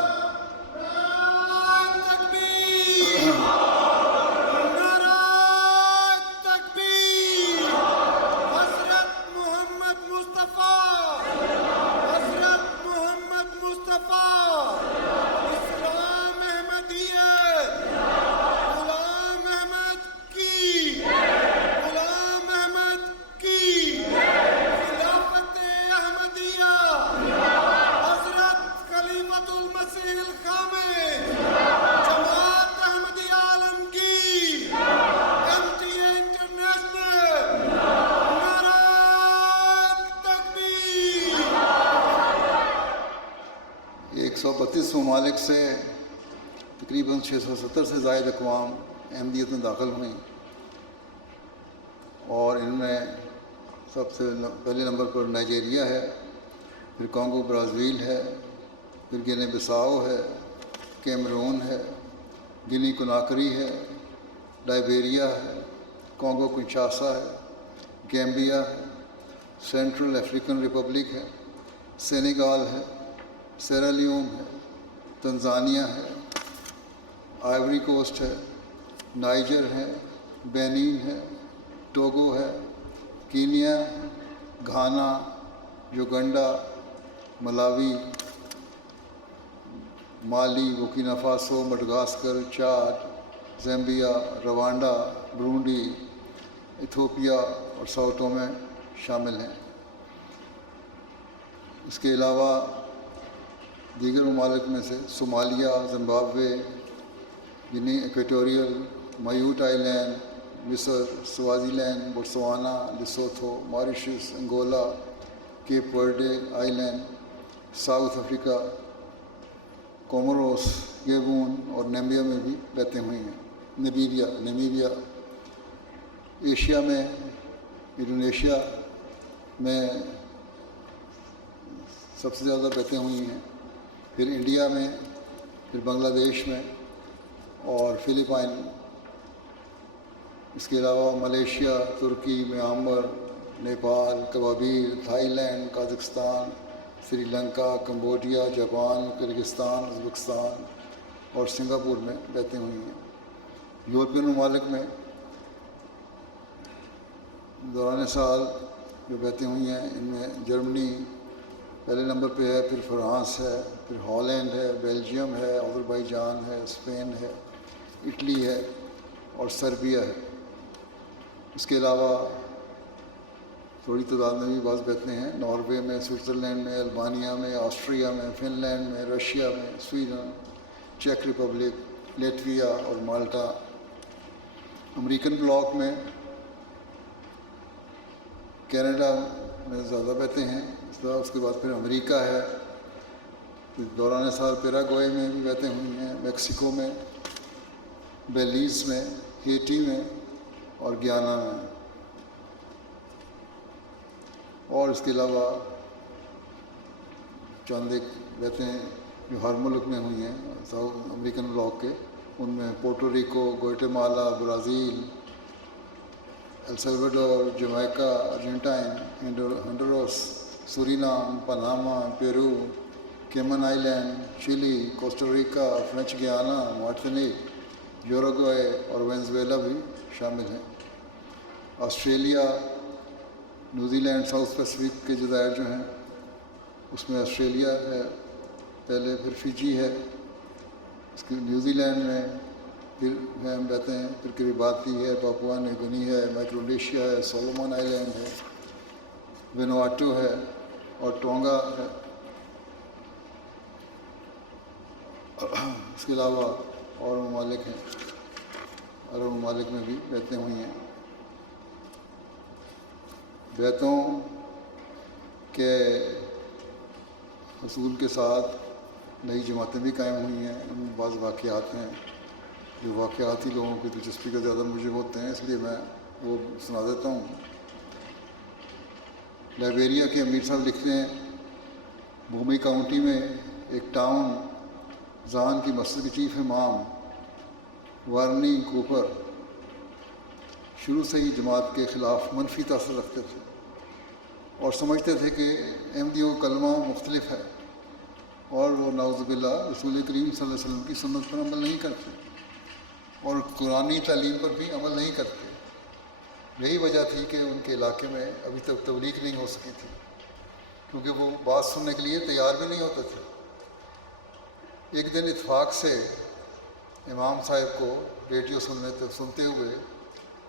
ممالک سے تقریباً 670 سے زائد اقوام احمدیت میں داخل ہوئیں، اور ان میں سب سے پہلے نمبر پر نائجیریا ہے، پھر کانگو برازیل ہے، پھر گنے بساؤ ہے، کیمرون ہے، گنی کناکری ہے، لائبیریا ہے، کانگو کنشاسا ہے، گیمبیا ہے، سینٹرل افریقن ریپبلک ہے، سینیگال ہے، سیرا لیون ہے، تنزانیہ ہے، آئیوری کوسٹ ہے، نائجر ہے، بینین ہے، ٹوگو ہے، Kenya, Ghana, Uganda, Malawi, Mali, Burkina Faso, Madagascar, Chad, Zambia, Rwanda, Burundi, Ethiopia اور ساؤ ٹومے شامل ہیں۔ اس کے علاوہ دیگر ممالک میں سے صومالیہ، زمبابوے، گنی ایکویٹوریل، مایوٹ آئی لینڈ، مصر، Swaziland, Botswana, Lesotho, Mauritius, Angola, Cape Verde Island, South Africa, Comoros, Gabon اور نیمبیا میں بھی بیعتیں ہوئی ہیں۔ نیمیبیا ایشیا میں انڈونیشیا میں سب سے زیادہ بیعتیں ہوئی ہیں، پھر انڈیا میں، پھر بنگلہ دیش میں اور فلپائن۔ اس کے علاوہ Malaysia, Turkey, Myanmar, Nepal, Kababir, Thailand, Kazakhstan, Sri Lanka, Cambodia, Japan, Kyrgyzstan, Uzbekistan اور سنگاپور میں بیعتیں ہوئی ہیں۔ یورپین ممالک میں دوران سال جو بیعتیں ہوئی ہیں، ان میں جرمنی پہلے نمبر پہ ہے، پھر فرانس ہے، پھر ہالینڈ ہے، بیلجیم ہے، آذربائیجان ہے، اسپین ہے، اٹلی ہے اور سربیا ہے۔ اس کے علاوہ تھوڑی تعداد میں بھی بعض بیعتیں ہیں، ناروے میں، سوئٹزرلینڈ میں، البانیہ میں، آسٹریا میں، فن لینڈ میں، رشیا میں، سویڈن، چیک ریپبلک، لیٹویا اور مالٹا۔ امریکن بلاک میں کینیڈا میں زیادہ بیعتیں ہیں، اس کے بعد پھر امریکہ ہے، پھر دوران سال پیراگوئے میں بھی بیعتیں ہوئی ہیں، میکسیکو میں، بیلیز میں، ہیٹی میں اور گیانا میں۔ اور اس کے علاوہ چند ایک بیعتیں جو ہر ملک میں ہوئی ہیں ساؤتھ امریکن بلاک کے، ان میں Puerto Rico, Guatemala, Brazil, El Salvador, Jamaica, Argentina, Honduras, Suriname, Panama, Peru, Cayman Island, Chile, Costa Rica, French Guiana, Martinique, Uruguay اور وینزویلا بھی شامل ہیں۔ Australia, New Zealand, South Pacific کے جزائر جو ہیں اس میں آسٹریلیا ہے پہلے، پھر فجی ہے، اس کے نیوزی لینڈ میں پھر ہم بیعتیں ہیں، پھر کریباتی ہے، پاپوا نیو گنی ہے، مائکرونیشیا ہے، سولومن آئی لینڈ ہے، وینواٹو ہے اور ٹونگا ہے۔ اس کے علاوہ اور ممالک ہیں، عرب ممالک میں بھی بیعتیں ہوئی ہیں۔ بیعتوں کے حصول کے ساتھ نئی جماعتیں بھی قائم ہوئی ہیں۔ ان میں بعض واقعات ہیں جو واقعاتی لوگوں کی دلچسپی کا زیادہ موجب ہوتے ہیں، اس لیے میں وہ سنا دیتا ہوں۔ لائبیریا کے امیر صاحب لکھتے ہیں، بھومی کاؤنٹی میں ایک ٹاؤن زان کی مسجد کے چیف امام وارنی کوپر شروع سے ہی جماعت کے خلاف منفی تاثر رکھتے تھے اور سمجھتے تھے کہ احمدیوں کا کلمہ مختلف ہے اور وہ نعوذ باللہ رسول کریم صلی اللہ علیہ وسلم کی سنت پر عمل نہیں کرتے اور قرآنی تعلیم پر بھی عمل نہیں کرتے۔ یہی وجہ تھی کہ ان کے علاقے میں ابھی تک تبلیغ نہیں ہو سکی تھی، کیونکہ وہ بات سننے کے لیے تیار بھی نہیں ہوتے تھے۔ ایک دن اتفاق سے امام صاحب کو ریڈیو سنتے ہوئے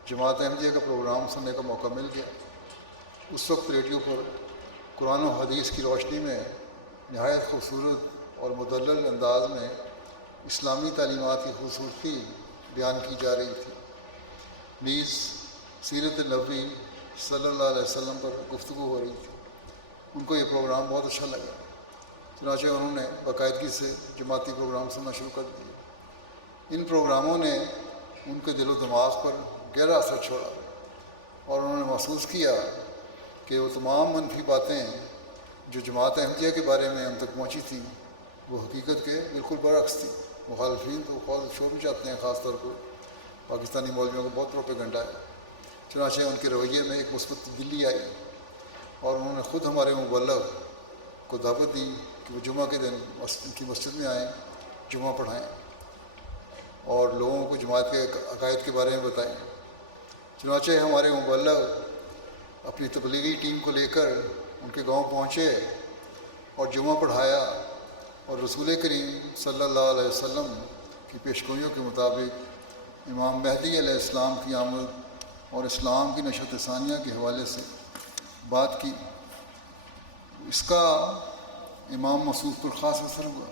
جماعت احمدیہ کا پروگرام سننے کا موقع مل گیا۔ اس وقت ریڈیو پر قرآن و حدیث کی روشنی میں نہایت خوبصورت اور مدلل انداز میں اسلامی تعلیمات کی خوبصورتی بیان کی جا رہی تھی، نیز سیرت نبوی صلی اللہ علیہ وسلم پر گفتگو ہو رہی تھی۔ ان کو یہ پروگرام بہت اچھا لگا، چنانچہ انہوں نے باقاعدگی سے جماعتی پروگرام سننا شروع کر دیے۔ ان پروگراموں نے ان کے دل و دماغ پر گہرا اثر چھوڑا اور انہوں نے محسوس کیا کہ وہ تمام منفی باتیں جو جماعت احمدیہ کے بارے میں ہم تک پہنچی تھیں وہ حقیقت کے بالکل برعکس تھی۔ مخالفین تو خود شور چاہتے ہیں، خاص طور پر پاکستانی مولویوں کو بہت پروپیگنڈا ہے۔ چنانچہ ان کے رویے میں ایک مثبت تبدیلی آئی اور انہوں نے خود ہمارے مبلغ کو دعوت دی کہ وہ جمعہ کے دن ان کی مسجد میں آئیں، جمعہ پڑھائیں اور لوگوں کو جماعت کے عقائد کے بارے میں بتائیں۔ چنانچہ ہمارے مبلغ اپنی تبلیغی ٹیم کو لے کر ان کے گاؤں پہنچے اور جمعہ پڑھایا اور رسول کریم صلی اللہ علیہ وسلم کی پیشگوئیوں کے مطابق امام مہدی علیہ السلام کی آمد اور اسلام کی نشأت ثانیہ کے حوالے سے بات کی۔ اس کا امام مسعود پر خاص اثر ہوا۔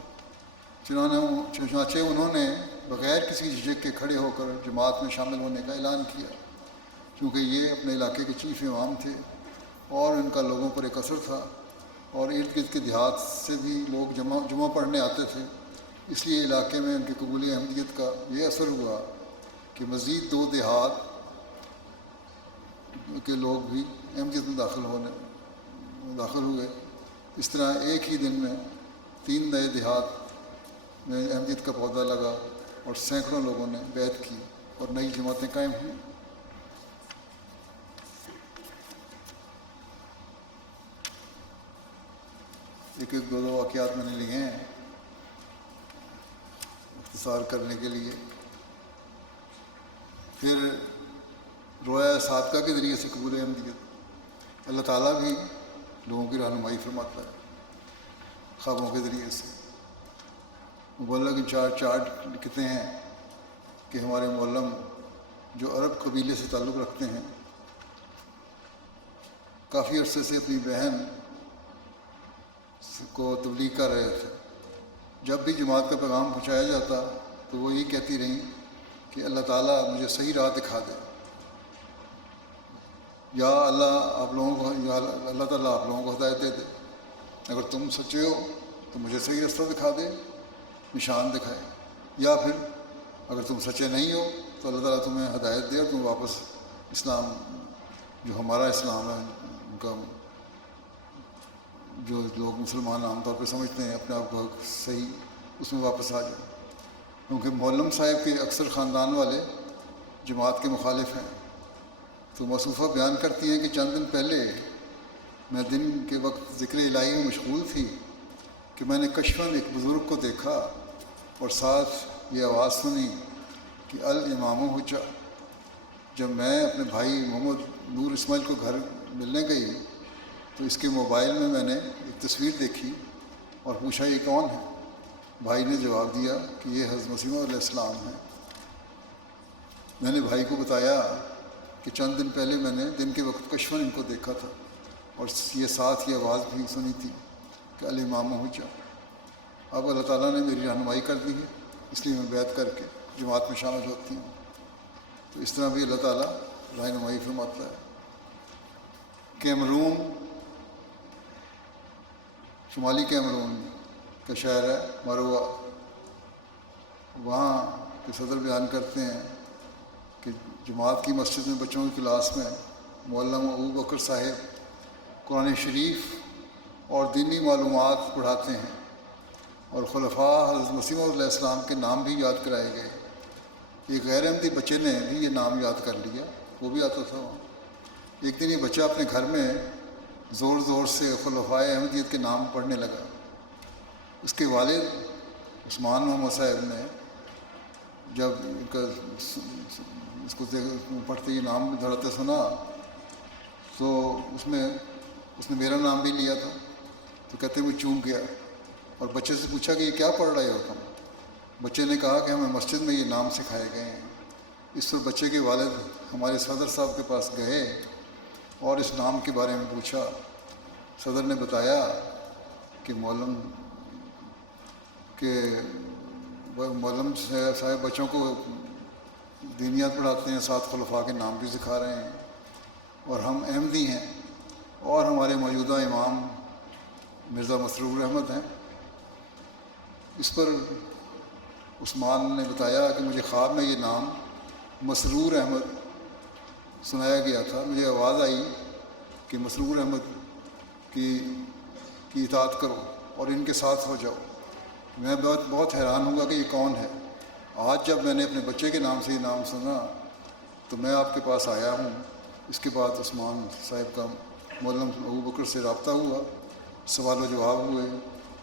چنانچہ انہوں نے بغیر کسی جھجک کے کھڑے ہو کر جماعت میں شامل ہونے کا اعلان کیا، کیونکہ یہ اپنے علاقے کے چیف امام تھے اور ان کا لوگوں پر ایک اثر تھا اور ارد گرد کے دیہات سے بھی لوگ جمعہ پڑھنے آتے تھے۔ اس لیے علاقے میں ان کی قبول احمدیت کا یہ اثر ہوا کہ مزید 2 دیہات کے لوگ بھی احمدیت میں داخل ہوئے۔ اس طرح ایک ہی دن میں 3 نئے دیہات میں احمدیت کا پودا لگا اور سینکڑوں لوگوں نے بیعت کی اور نئی جماعتیں قائم ہوئیں۔ ایک 2 واقعات میں نے لیے ہیں اختصار کرنے کے لیے۔ پھر رویا صادقہ کے ذریعے سے قبول احمدیت، اللہ تعالیٰ بھی لوگوں کی رہنمائی فرماتا ہے خوابوں کے ذریعے سے۔ مبلغ انچارج لکھتے ہیں کہ ہمارے معلم جو عرب قبیلے سے تعلق رکھتے ہیں کافی عرصے سے اپنی بہن کو تبلیغ کر رہے تھے۔ جب بھی جماعت کا پیغام پہنچایا جاتا تو وہ یہی کہتی رہیں کہ اللہ تعالیٰ مجھے صحیح راہ دکھا دے، یا اللہ اللہ تعالیٰ آپ لوگوں کو ہدایت دے دے، اگر تم سچے ہو تو مجھے صحیح راستہ دکھا دے، نشان دکھائے، یا پھر اگر تم سچے نہیں ہو تو اللہ تعالیٰ تمہیں ہدایت دے اور تم واپس اسلام جو ہمارا اسلام ہے، ان کا جو لوگ مسلمان عام طور پہ سمجھتے ہیں اپنے آپ کو صحیح، اس میں واپس آ جائیں۔ کیونکہ معلم صاحب کے اکثر خاندان والے جماعت کے مخالف ہیں۔ تو موصوفہ بیان کرتی ہیں کہ چند دن پہلے میں دن کے وقت ذکر الہی میں مشغول تھی کہ میں نے کشفاً ایک بزرگ کو دیکھا اور ساتھ یہ آواز سنی کہ الامام حجہ۔ جب میں اپنے بھائی محمد نور اسماعیل کو گھر ملنے گئی تو اس کے موبائل میں نے ایک تصویر دیکھی اور پوچھا یہ کون ہے؟ بھائی نے جواب دیا کہ یہ حضرت مسیح علیہ السلام ہے۔ میں نے بھائی کو بتایا کہ چند دن پہلے میں نے دن کے وقت کشفاً ان کو دیکھا تھا اور یہ ساتھ ہی آواز بھی سنی تھی کہ الامام حجہ۔ اب اللہ تعالیٰ نے میری رہنمائی کر دی ہے، اس لیے میں بیعت کر کے جماعت میں شامل ہوتی ہوں۔ تو اس طرح بھی اللہ تعالیٰ رہنمائی فرماتا ہے۔ کیمرون، شمالی کیمرون کا شہر ہے مروا، وہاں کے صدر بیان کرتے ہیں کہ جماعت کی مسجد میں بچوں کی کلاس میں معلم ابو بکر صاحب قرآن شریف اور دینی معلومات پڑھاتے ہیں اور خلفاء حضرت مسیح علیہ السلام کے نام بھی یاد کرائے گئے۔ ایک غیر احمدی بچے نے بھی یہ نام یاد کر لیا، وہ بھی آتا تھا وہاں۔ ایک دن یہ بچہ اپنے گھر میں زور زور سے خلفاء احمدیت کے نام پڑھنے لگا۔ اس کے والد عثمان محمد صاحب نے جب ان کا اس کو پڑھتے ہی نام دھڑتے سنا تو اس نے میرا نام بھی لیا تھا، تو کہتے ہوئے چونک گیا اور بچے سے پوچھا کہ یہ کیا پڑھ رہے ہو تم؟ بچے نے کہا کہ ہمیں مسجد میں یہ نام سکھائے گئے ہیں۔ اس پر بچے کے والد ہمارے صدر صاحب کے پاس گئے اور اس نام کے بارے میں پوچھا۔ صدر نے بتایا کہ معلم صاحب بچوں کو دینیات پڑھاتے ہیں، ساتھ خلفاء کے نام بھی سکھا رہے ہیں، اور ہم احمدی ہیں اور ہمارے موجودہ امام مرزا مسرور احمد ہیں، اس پر عثمان نے بتایا کہ مجھے خواب میں یہ نام مسرور احمد سنایا گیا تھا، مجھے آواز آئی کہ مسرور احمد کی اطاعت کرو اور ان کے ساتھ ہو جاؤ۔ میں بہت حیران ہوں گا کہ یہ کون ہے۔ آج جب میں نے اپنے بچے کے نام سے یہ نام سنا تو میں آپ کے پاس آیا ہوں۔ اس کے بعد عثمان صاحب کا مولم ابو بکر سے رابطہ ہوا، سوال و جواب ہوئے،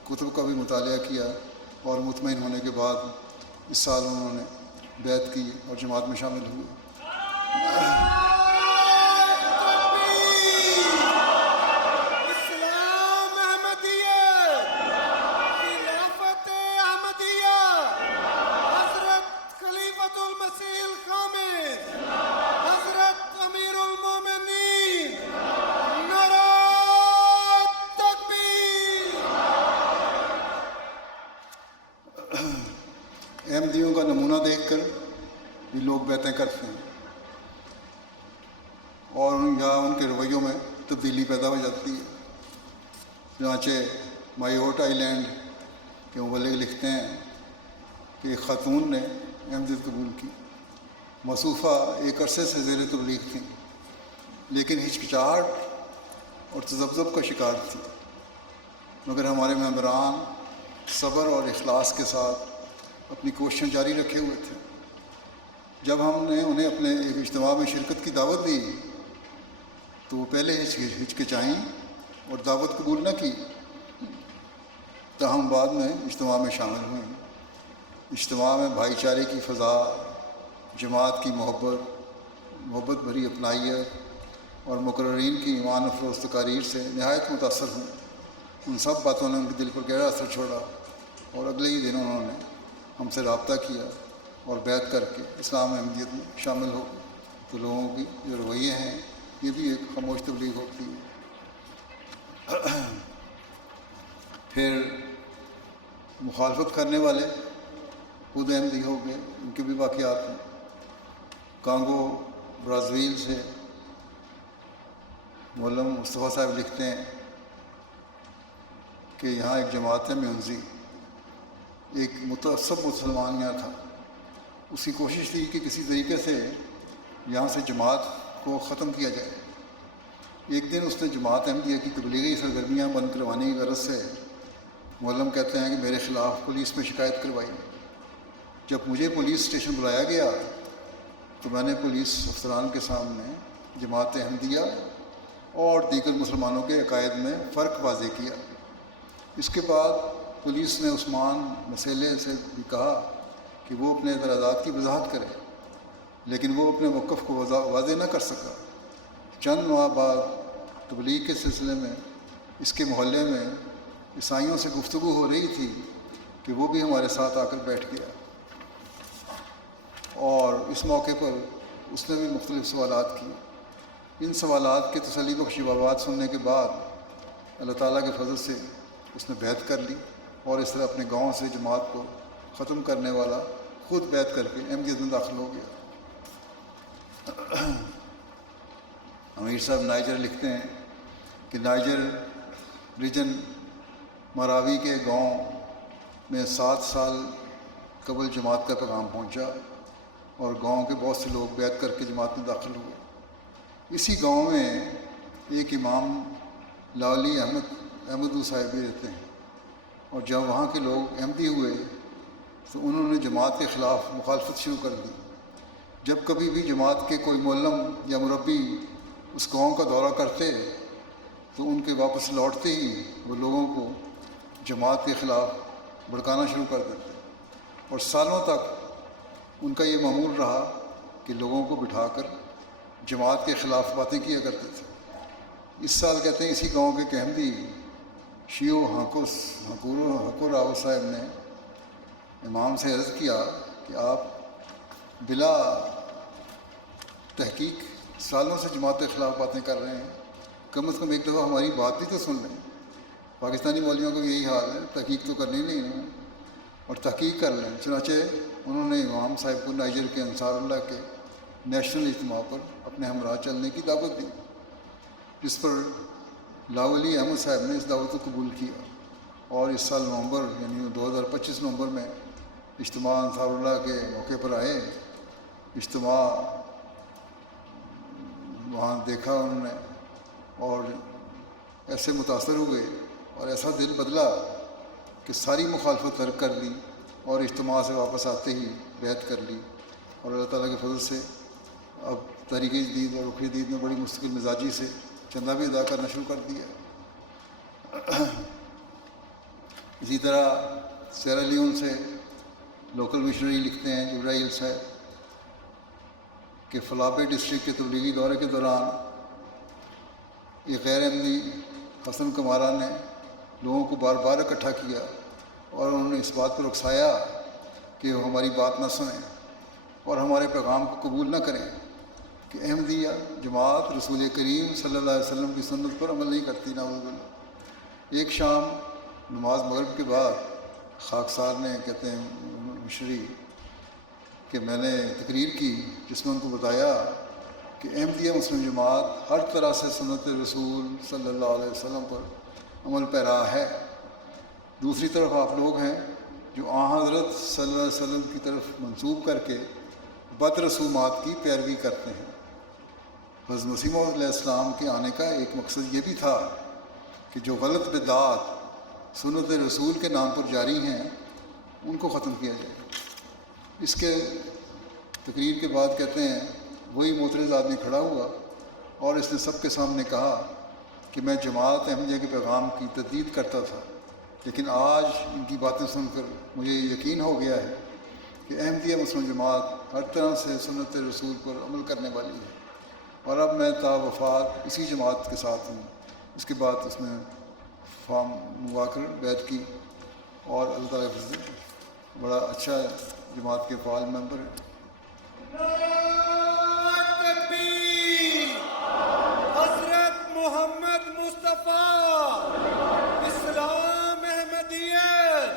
کتب کا بھی مطالعہ کیا، اور مطمئن ہونے کے بعد اس سال انہوں نے بیعت کی اور جماعت میں شامل ہوئے۔ احمدیوں کا نمونہ دیکھ کر بھی لوگ بیعتیں کرتے ہیں اور یا ان کے رویوں میں تبدیلی پیدا ہو جاتی ہے۔ چنانچہ مایوٹ آئی لینڈ کے مبلغ لکھتے ہیں کہ ایک خاتون نے احمدیت قبول کی، موصوفہ ایک عرصے سے زیر تبلیغ تھیں، لیکن ہچکچاہٹ اور تذبذب کا شکار تھی، مگر ہمارے ممبران صبر اور اخلاص کے ساتھ اپنی کوششیں جاری رکھے ہوئے تھے۔ جب ہم نے انہیں اپنے ایک اجتماع میں شرکت کی دعوت دی تو وہ پہلے ہچکچائیں اور دعوت قبول نہ کی، تاہم بعد میں اجتماع میں شامل ہوئیں۔ اجتماع میں بھائی چارے کی فضا، جماعت کی محبت بھری اپنائیت اور مقررین کی ایمان افروز تقاریر سے نہایت متاثر ہوں۔ ان سب باتوں نے ان کے دل پر گہرا اثر چھوڑا اور اگلے ہی دن انہوں نے ہم سے رابطہ کیا اور بیعت کر کے اسلام احمدیت میں شامل ہو۔ تو لوگوں کی جو رویے ہیں یہ بھی ایک خاموش تبلیغ ہوتی ہے۔ پھر مخالفت کرنے والے خود احمدی ہو گئے، ان کے بھی واقعات ہیں۔ کانگو برازیل سے مولم مصطفیٰ صاحب لکھتے ہیں کہ یہاں ایک جماعت میونزی، ایک متعصب مسلمان یہاں تھا، اس کی کوشش تھی کہ کسی طریقے سے یہاں سے جماعت کو ختم کیا جائے۔ ایک دن اس نے جماعت احمدیہ کی تبلیغی سرگرمیاں بند کروانے کی غرض سے، مولم کہتے ہیں کہ میرے خلاف پولیس میں شکایت کروائی۔ جب مجھے پولیس اسٹیشن بلایا گیا تو میں نے پولیس افسران کے سامنے جماعت احمدیہ اور دیگر مسلمانوں کے عقائد میں فرق واضح کیا۔ اس کے بعد پولیس نے عثمان مسئلے سے بھی کہا کہ وہ اپنے اعتراضات کی وضاحت کرے، لیکن وہ اپنے موقف کو واضح نہ کر سکا۔ چند ماہ بعد تبلیغ کے سلسلے میں اس کے محلے میں عیسائیوں سے گفتگو ہو رہی تھی کہ وہ بھی ہمارے ساتھ آ کر بیٹھ گیا، اور اس موقع پر اس نے بھی مختلف سوالات کیے۔ ان سوالات کے تسلی بخش جوابات سننے کے بعد اللہ تعالیٰ کے فضل سے اس نے بیعت کر لی، اور اس طرح اپنے گاؤں سے جماعت کو ختم کرنے والا خود بیعت کر کے احمدیت میں داخل ہو گیا۔ امیر صاحب نائجر لکھتے ہیں کہ نائجر ریجن مراوی کے گاؤں میں 7 سال قبل جماعت کا پیغام پہنچا اور گاؤں کے بہت سے لوگ بیعت کر کے جماعت میں داخل ہوئے۔ اسی گاؤں میں ایک امام لاولی احمد صاحب بھی رہتے ہیں، اور جب وہاں کے لوگ احمدی ہوئے تو انہوں نے جماعت کے خلاف مخالفت شروع کر دی۔ جب کبھی بھی جماعت کے کوئی معلم یا مربی اس گاؤں کا دورہ کرتے تو ان کے واپس لوٹتے ہی وہ لوگوں کو جماعت کے خلاف بھڑکانا شروع کر دیتے، اور سالوں تک ان کا یہ معمول رہا کہ لوگوں کو بٹھا کر جماعت کے خلاف باتیں کیا کرتے تھے۔ اس سال کہتے ہیں اسی گاؤں کے احمدی شیو ہکو راؤ صاحب نے امام سے عرض کیا کہ آپ بلا تحقیق سالوں سے جماعت کے خلاف باتیں کر رہے ہیں، کم از کم ایک دفعہ ہماری بات بھی تو سن لیں۔ پاکستانی مولویوں کا بھی یہی حال ہے، تحقیق تو کرنی نہیں ہے اور تحقیق کر لیں۔ چنانچہ انہوں نے امام صاحب کو نائجر کے انصار اللہ کے نیشنل اجتماع پر اپنے ہمراہ چلنے کی دعوت دی، جس پر لاولی احمد صاحب نے اس دعوت کو قبول کیا اور اس سال نومبر یعنی 2025 نومبر میں اجتماع انصار اللہ کے موقع پر آئے. اجتماع وہاں دیکھا انہوں نے اور ایسے متاثر ہوئے اور ایسا دل بدلا کہ ساری مخالفت ترک کر لی اور اجتماع سے واپس آتے ہی بیعت کر لی. اور اللہ تعالیٰ کے فضل سے اب تحریک جدید اور رکن جدید میں بڑی مستقل مزاجی سے چندہ بھی ادا کرنا شروع کر دیا. اسی طرح سیرا لیون سے لوکل مشنری لکھتے ہیں جبرائیل صاحب کہ فلابے ڈسٹرکٹ کے تبلیغی دورے کے دوران ایک غیر عملی حسن کمارا نے لوگوں کو بار بار اکٹھا کیا اور انہوں نے اس بات پر اکسایا کہ وہ ہماری بات نہ سنیں اور ہمارے پیغام کو قبول نہ کریں کہ احمدیہ جماعت رسول کریم صلی اللہ علیہ وسلم کی سنت پر عمل نہیں کرتی. نعوذ باللہ. ایک شام نماز مغرب کے بعد خاکسار نے کہتے ہیں مشری کہ میں نے تقریر کی جس میں ان کو بتایا کہ احمدیہ مسلم جماعت ہر طرح سے سنت رسول صلی اللہ علیہ وسلم پر عمل پیرا ہے. دوسری طرف آپ لوگ ہیں جو حضرت صلی اللہ علیہ وسلم کی طرف منسوب کر کے بد رسومات کی پیروی کرتے ہیں. حضرت مسیح موعود علیہ السلام کے آنے کا ایک مقصد یہ بھی تھا کہ جو غلط بدعات سنت رسول کے نام پر جاری ہیں ان کو ختم کیا جائے. اس کے تقریر کے بعد کہتے ہیں وہی معترض آدمی کھڑا ہوا اور اس نے سب کے سامنے کہا کہ میں جماعت احمدیہ کے پیغام کی تردید کرتا تھا لیکن آج ان کی باتیں سن کر مجھے یقین ہو گیا ہے کہ احمدیہ مسلم جماعت ہر طرح سے سنت رسول پر عمل کرنے والی ہے اور اب میں تا وفات اسی جماعت کے ساتھ ہوں. اس کے بعد اس نے فارم منگوا کر بیعت کی اور اللہ تعالیٰ کا بڑا اچھا جماعت کے فعال ممبر ہیں. تکبیر. حضرت محمد مصطفیٰ. اسلام احمدیت.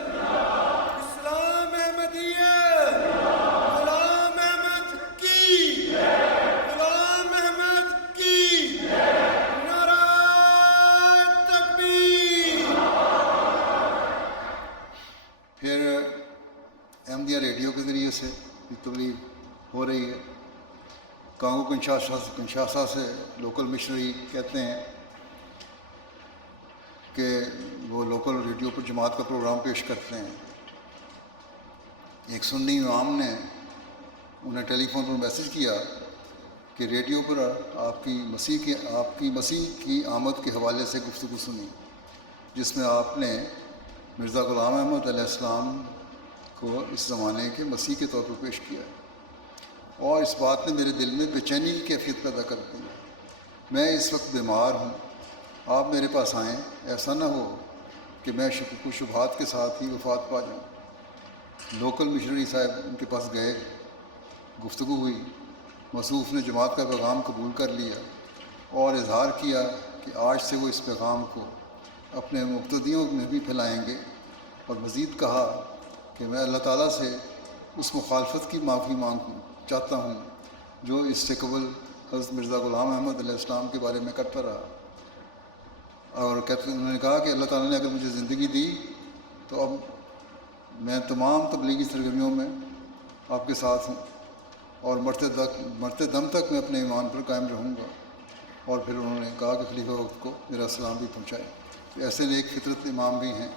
اسلام احمدیت. غلام احمد کی. غلام احمد کی. نعرہ تکبیر. پھر احمدیہ ریڈیو کے ذریعے سے بھی تبلیغ ہو رہی ہے. کانگو کنشاسا سے لوکل مشنری کہتے ہیں کہ وہ لوکل ریڈیو پر جماعت کا پروگرام پیش کرتے ہیں. ایک سنی امام نے انہیں ٹیلی فون پر میسج کیا کہ ریڈیو پر آپ کی مسیح کی آمد کے حوالے سے گفتگو سنی جس میں آپ نے مرزا غلام احمد علیہ السلام کو اس زمانے کے مسیح کے طور پر پیش کیا اور اس بات نے میرے دل میں بے چینی کی کیفیت پیدا کر دی. میں اس وقت بیمار ہوں, آپ میرے پاس آئیں, ایسا نہ ہو کہ میں شکوک و شبہات کے ساتھ ہی وفات پا جاؤں. لوکل مشنری صاحب ان کے پاس گئے, گفتگو ہوئی. موصوف نے جماعت کا پیغام قبول کر لیا اور اظہار کیا کہ آج سے وہ اس پیغام کو اپنے مقتدیوں میں بھی پھیلائیں گے, اور مزید کہا کہ میں اللہ تعالیٰ سے اس مخالفت کی معافی چاہتا ہوں جو اس سے قبل حضرت مرزا غلام احمد علیہ السلام کے بارے میں کرتا رہا. اور انہوں نے کہا کہ اللہ تعالیٰ نے اگر مجھے زندگی دی تو اب میں تمام تبلیغی سرگرمیوں میں آپ کے ساتھ ہوں اور مرتے دم تک میں اپنے ایمان پر قائم رہوں گا. اور پھر انہوں نے کہا کہ خلیفہ وقت کو میرا سلام بھی پہنچائے. ایسے نیک فطرت امام بھی ہیں.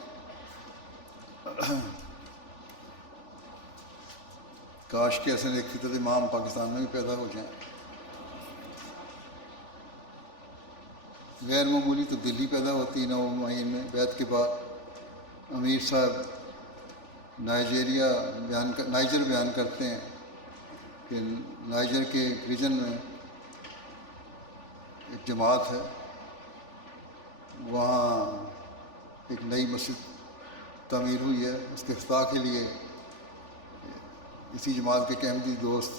کاش کے ایسے نیک فطرت امام پاکستان میں بھی پیدا ہو جائیں. غیر معمولی تبدیلی پیدا ہوتی ہے 9 مہینے میں. بیعت کے بعد امیر صاحب نائجر بیان کرتے ہیں کہ نائجر کے ایک ریجن میں ایک جماعت ہے, وہاں ایک نئی مسجد تعمیر ہوئی ہے. اس کے افتتاح کے لیے اسی جماعت کے احمدی دوست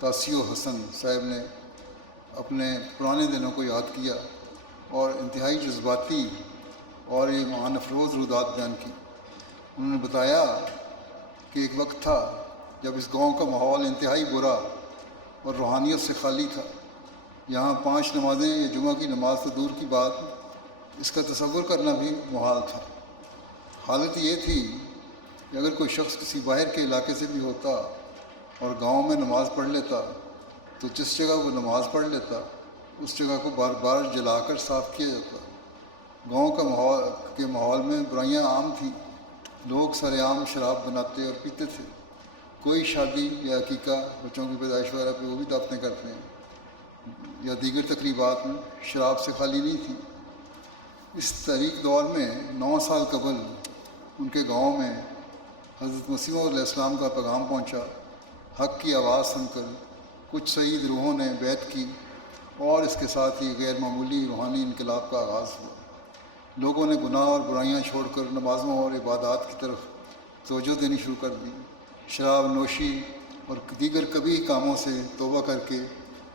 تاسیو حسن صاحب نے اپنے پرانے دنوں کو یاد کیا اور انتہائی جذباتی اور ایمان افروز رودات بیان کی. انہوں نے بتایا کہ ایک وقت تھا جب اس گاؤں کا ماحول انتہائی برا اور روحانیت سے خالی تھا. یہاں 5 نمازیں یا جمعہ کی نماز تو دور کی بات، اس کا تصور کرنا بھی محال تھا۔ حالت یہ تھی کہ اگر کوئی شخص کسی باہر کے علاقے سے بھی ہوتا اور گاؤں میں نماز پڑھ لیتا تو جس جگہ وہ نماز پڑھ لیتا اس جگہ کو بار بار جلا کر صاف کیا جاتا۔ گاؤں کے ماحول میں برائیاں عام تھیں، لوگ سر عام شراب بناتے اور پیتے تھے۔ کوئی شادی یا عقیقہ، بچوں کی پیدائش وغیرہ پہ وہ بھی دعوتیں کرتے ہیں، یا دیگر تقریبات میں شراب سے خالی نہیں تھی۔ اس تاریک دور میں 9 سال قبل ان کے گاؤں میں حضرت مسیح علیہ السلام کا پیغام پہنچا۔ حق کی آواز سن کر کچھ سعید روحوں نے بیعت کی اور اس کے ساتھ ہی غیر معمولی روحانی انقلاب کا آغاز ہوا۔ لوگوں نے گناہ اور برائیاں چھوڑ کر نمازوں اور عبادات کی طرف توجہ دینی شروع کر دی۔ شراب نوشی اور دیگر کبھی کاموں سے توبہ کر کے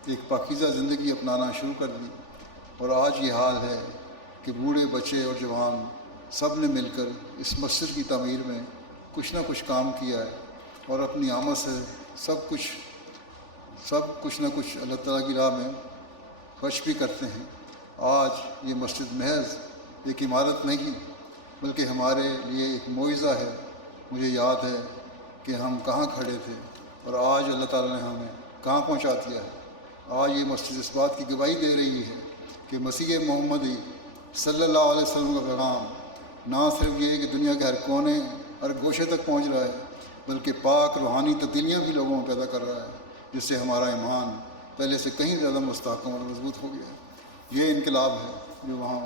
ایک پاکیزہ زندگی اپنانا شروع کر دی۔ اور آج یہ حال ہے کہ بوڑھے، بچے اور جوان سب نے مل کر اس مسجد کی تعمیر میں کچھ نہ کچھ کام کیا ہے، اور اپنی آمد سے سب کچھ نہ کچھ اللہ تعالیٰ کی راہ میں خرچ بھی کرتے ہیں۔ آج یہ مسجد محض ایک عمارت نہیں بلکہ ہمارے لیے ایک معجزہ ہے۔ مجھے یاد ہے کہ ہم کہاں کھڑے تھے اور آج اللہ تعالیٰ نے ہمیں کہاں پہنچا دیا ہے۔ آج یہ مسجد اس بات کی گواہی دے رہی ہے کہ مسیح محمدی صلی اللہ علیہ وسلم کا پیغام نہ صرف یہ کہ دنیا کے ہر کونے، ہر گوشے تک پہنچ رہا ہے، بلکہ پاک روحانی تبدیلیاں بھی لوگوں میں پیدا کر رہا ہے، جس سے ہمارا ایمان پہلے سے کہیں زیادہ مستحکم اور مضبوط ہو گیا ہے۔ یہ انقلاب ہے جو وہاں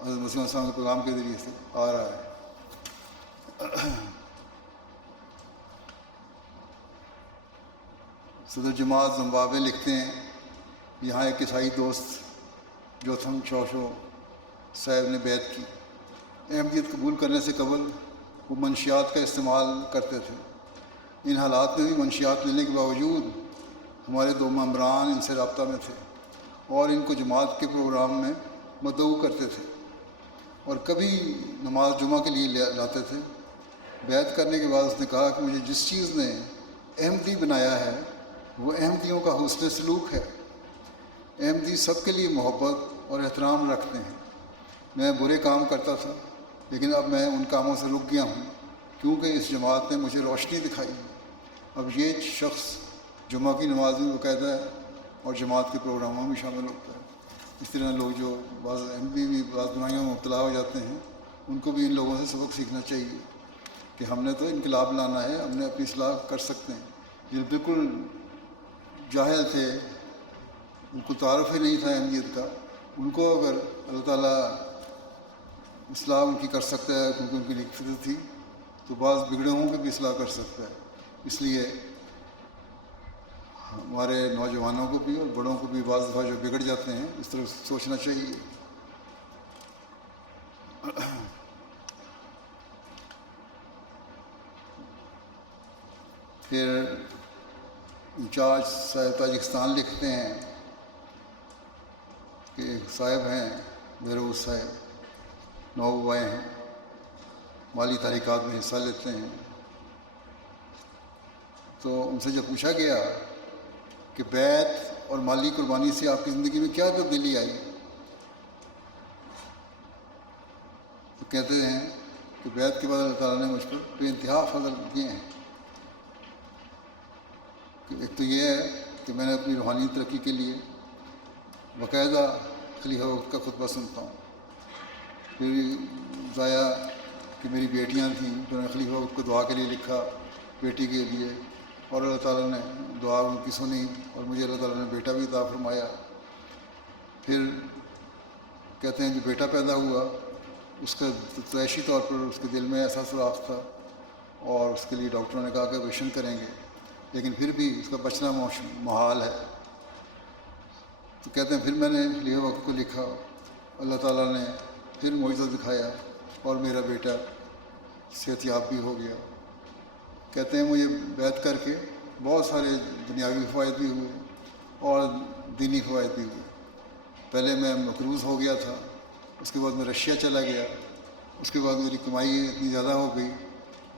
حضرت مسیح علیہ السلام کے پیغام کے ذریعے سے آ رہا ہے۔ صدر جماعت زمبابوے لکھتے ہیں، یہاں ایک عیسائی دوست جوتھم چوشو صاحب نے بیعت کی۔ احمدیت قبول کرنے سے قبل وہ منشیات کا استعمال کرتے تھے۔ ان حالات میں بھی منشیات لینے کے باوجود ہمارے 2 ممبران ان سے رابطہ میں تھے اور ان کو جماعت کے پروگرام میں مدعو کرتے تھے اور کبھی نماز جمعہ کے لیے لاتے تھے۔ بیعت کرنے کے بعد اس نے کہا کہ مجھے جس چیز نے احمدی بنایا ہے وہ احمدیوں کا حسن سلوک ہے۔ احمدی سب کے لیے محبت اور احترام رکھتے ہیں۔ میں برے کام کرتا تھا لیکن اب میں ان کاموں سے رک گیا ہوں کیونکہ اس جماعت نے مجھے روشنی دکھائی۔ اب یہ شخص جمعہ کی نماز میں باقاعدہ ہے اور جماعت کے پروگراموں میں شامل ہوتا ہے۔ اس طرح لوگ جو بعض احمدی بھی بعض برائیوں میں مبتلا ہو جاتے ہیں، ان کو بھی ان لوگوں سے سبق سیکھنا چاہیے کہ ہم نے تو انقلاب لانا ہے، ہم نے اپنی اصلاح کر سکتے ہیں۔ جو بالکل جاہل تھے، ان کو تعارف ہی نہیں تھا احمدیت کا، ان کو اگر اللہ تعالیٰ اصلاح ان کی کر سکتا ہے کیونکہ ان کی نیک فطرت تھی، تو بعض بگڑے ہوں کے بھی اصلاح کر سکتا ہے۔ اس لیے ہمارے نوجوانوں کو بھی اور بڑوں کو بھی بعض دفعہ جو بگڑ جاتے ہیں اس طرح سوچنا چاہیے۔ پھر انچارج صاحب تاجکستان لکھتے ہیں کہ ایک صاحب ہیں بہروز صاحب، 9 بوائے ہیں، مالی تحریکات میں حصہ لیتے ہیں۔ تو ان سے جب پوچھا گیا کہ بیعت اور مالی قربانی سے آپ کی زندگی میں کیا تبدیلی آئی، تو کہتے ہیں کہ بیعت کے بعد اللہ تعالیٰ نے مجھ پر بے انتہا فضل کیے ہیں۔ ایک تو یہ ہے کہ میں نے اپنی روحانی ترقی کے لیے باقاعدہ خلیفہ وقت کا خطبہ سنتا ہوں۔ پھر ضائع کہ میری بیٹیاں تھیں، جو نے خلیفہ وقت کو دعا کے لیے لکھا بیٹی کے لیے، اور اللہ تعالیٰ نے دعا ان کی سنی اور مجھے اللہ تعالیٰ نے بیٹا بھی عطا فرمایا۔ پھر کہتے ہیں جو بیٹا پیدا ہوا اس کا تعیشی طور پر اس کے دل میں ایسا سوراخ تھا اور اس کے لیے ڈاکٹروں نے کہا کہ آپریشن کریں گے، لیکن پھر بھی اس کا بچنا محال ہے۔ تو کہتے ہیں پھر میں نے خلیفہ وقت کو لکھا، اللہ تعالیٰ نے پھر معجزہ دکھایا اور میرا بیٹا صحت یاب بھی ہو گیا۔ کہتے ہیں مجھے بیعت کر کے بہت سارے دنیاوی فوائد بھی ہوئے اور دینی فوائد بھی ہوئے۔ پہلے میں مقروض ہو گیا تھا، اس کے بعد میں رشیا چلا گیا، اس کے بعد میری کمائی اتنی زیادہ ہو گئی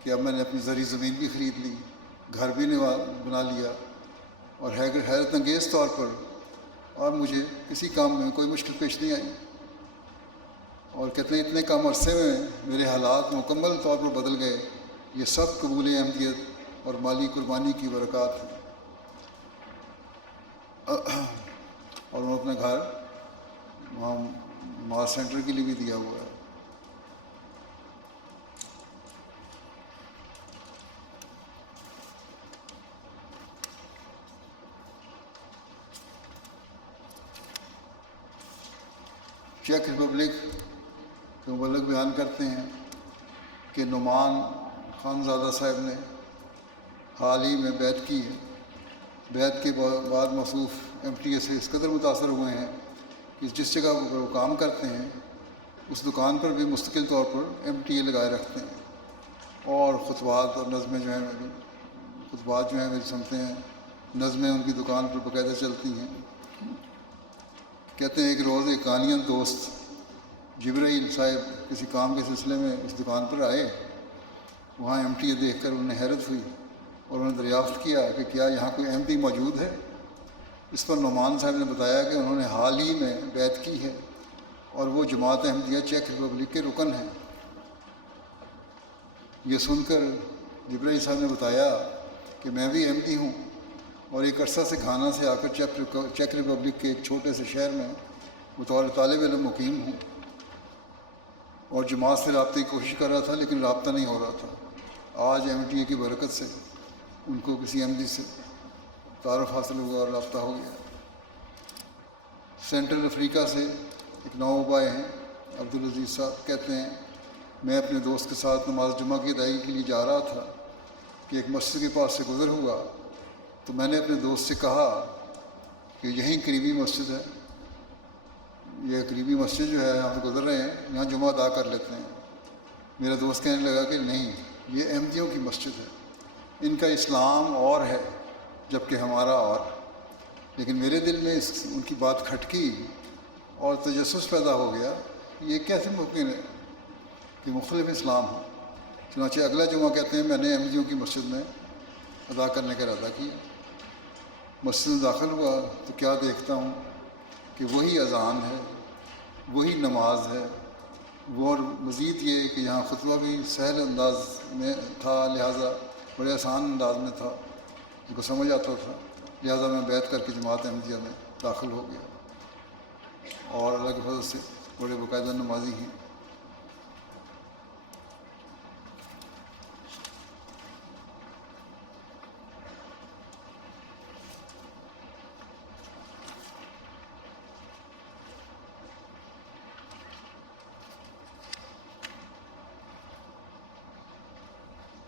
کہ اب میں نے اپنی زرعی زمین بھی خرید لی، گھر بھی بنا لیا، اور حیرت انگیز طور پر اور مجھے کسی کام میں کوئی مشکل پیش نہیں آئی، اور کہتے ہیں اتنے کم عرصے میں میرے حالات مکمل طور پر بدل گئے، یہ سب قبول احمدیت اور مالی قربانی کی برکات ہیں۔ اور انہوں نے اپنا گھر وہاں ماس سینٹر کے لیے بھی دیا ہوا ہے۔ چیک ریپبلک کے مبلغ بیان کرتے ہیں کہ نعمان خانزادہ صاحب نے حال ہی میں بیعت کی ہے۔ بیعت کے بعد موصوف ایم ٹی اے سے اس قدر متاثر ہوئے ہیں کہ جس جگہ پر وہ کام کرتے ہیں اس دکان پر بھی مستقل طور پر ایم ٹی اے لگائے رکھتے ہیں، اور خطبات اور نظمیں جو ہیں میری سنتے ہیں، نظمیں ان کی دکان پر باقاعدہ چلتی ہیں۔ کہتے ہیں ایک روز ایک قانین دوست جبرائیل صاحب کسی کام کے سلسلے میں اس دکان پر آئے۔ وہاں ایم ٹی اے دیکھ کر انہیں حیرت ہوئی اور انہوں نے دریافت کیا کہ کیا یہاں کوئی احمدی موجود ہے؟ اس پر نعمان صاحب نے بتایا کہ انہوں نے حال ہی میں بیعت کی ہے اور وہ جماعت احمدیہ چیک ریپبلک کے رکن ہیں۔ یہ سن کر جبرائیل صاحب نے بتایا کہ میں بھی احمدی ہوں اور ایک عرصہ سے گھانا سے آ کر چیک ریپبلک کے ایک چھوٹے سے شہر میں بطور طالب علم مقیم ہوں، اور جماعت سے رابطے کی کوشش کر رہا تھا لیکن رابطہ نہیں ہو رہا تھا۔ آج ایم ٹی اے کی برکت سے ان کو کسی احمدی سے تعارف حاصل ہوا اور رابطہ ہو گیا۔ سینٹرل افریقہ سے ایک نوآبائے ہیں عبدالعزیز صاحب، کہتے ہیں میں اپنے دوست کے ساتھ نماز جمعہ کی ادائیگی کے لیے جا رہا تھا کہ ایک مسجد کے پاس سے گزر ہوا تو میں نے اپنے دوست سے کہا کہ یہیں قریبی مسجد ہے، یہ قریبی مسجد جو ہے یہاں سے گزر رہے ہیں، یہاں جمعہ ادا کر لیتے ہیں۔ میرا دوست کہنے لگا کہ نہیں، یہ احمدیوں کی مسجد ہے، ان کا اسلام اور ہے جبکہ ہمارا اور۔ لیکن میرے دل میں ان کی بات کھٹکی اور تجسس پیدا ہو گیا، یہ کیسے ممکن ہے کہ مختلف اسلام ہو؟ چنانچہ اگلا جمعہ کہتے ہیں میں نے احمدیوں کی مسجد میں ادا کرنے کا ارادہ کیا۔ مسجد میں داخل ہوا تو کیا دیکھتا ہوں کہ وہی اذان ہے، وہی نماز ہے، وہ اور مزید یہ کہ یہاں خطبہ بھی سہل انداز میں تھا، لہٰذا بڑے آسان انداز میں تھا، ان کو سمجھ آتا تھا، لہٰذا میں بیعت کر کے جماعت احمدیہ میں داخل ہو گیا، اور اللہ کے فضل سے بڑے باقاعدہ نمازی ہیں۔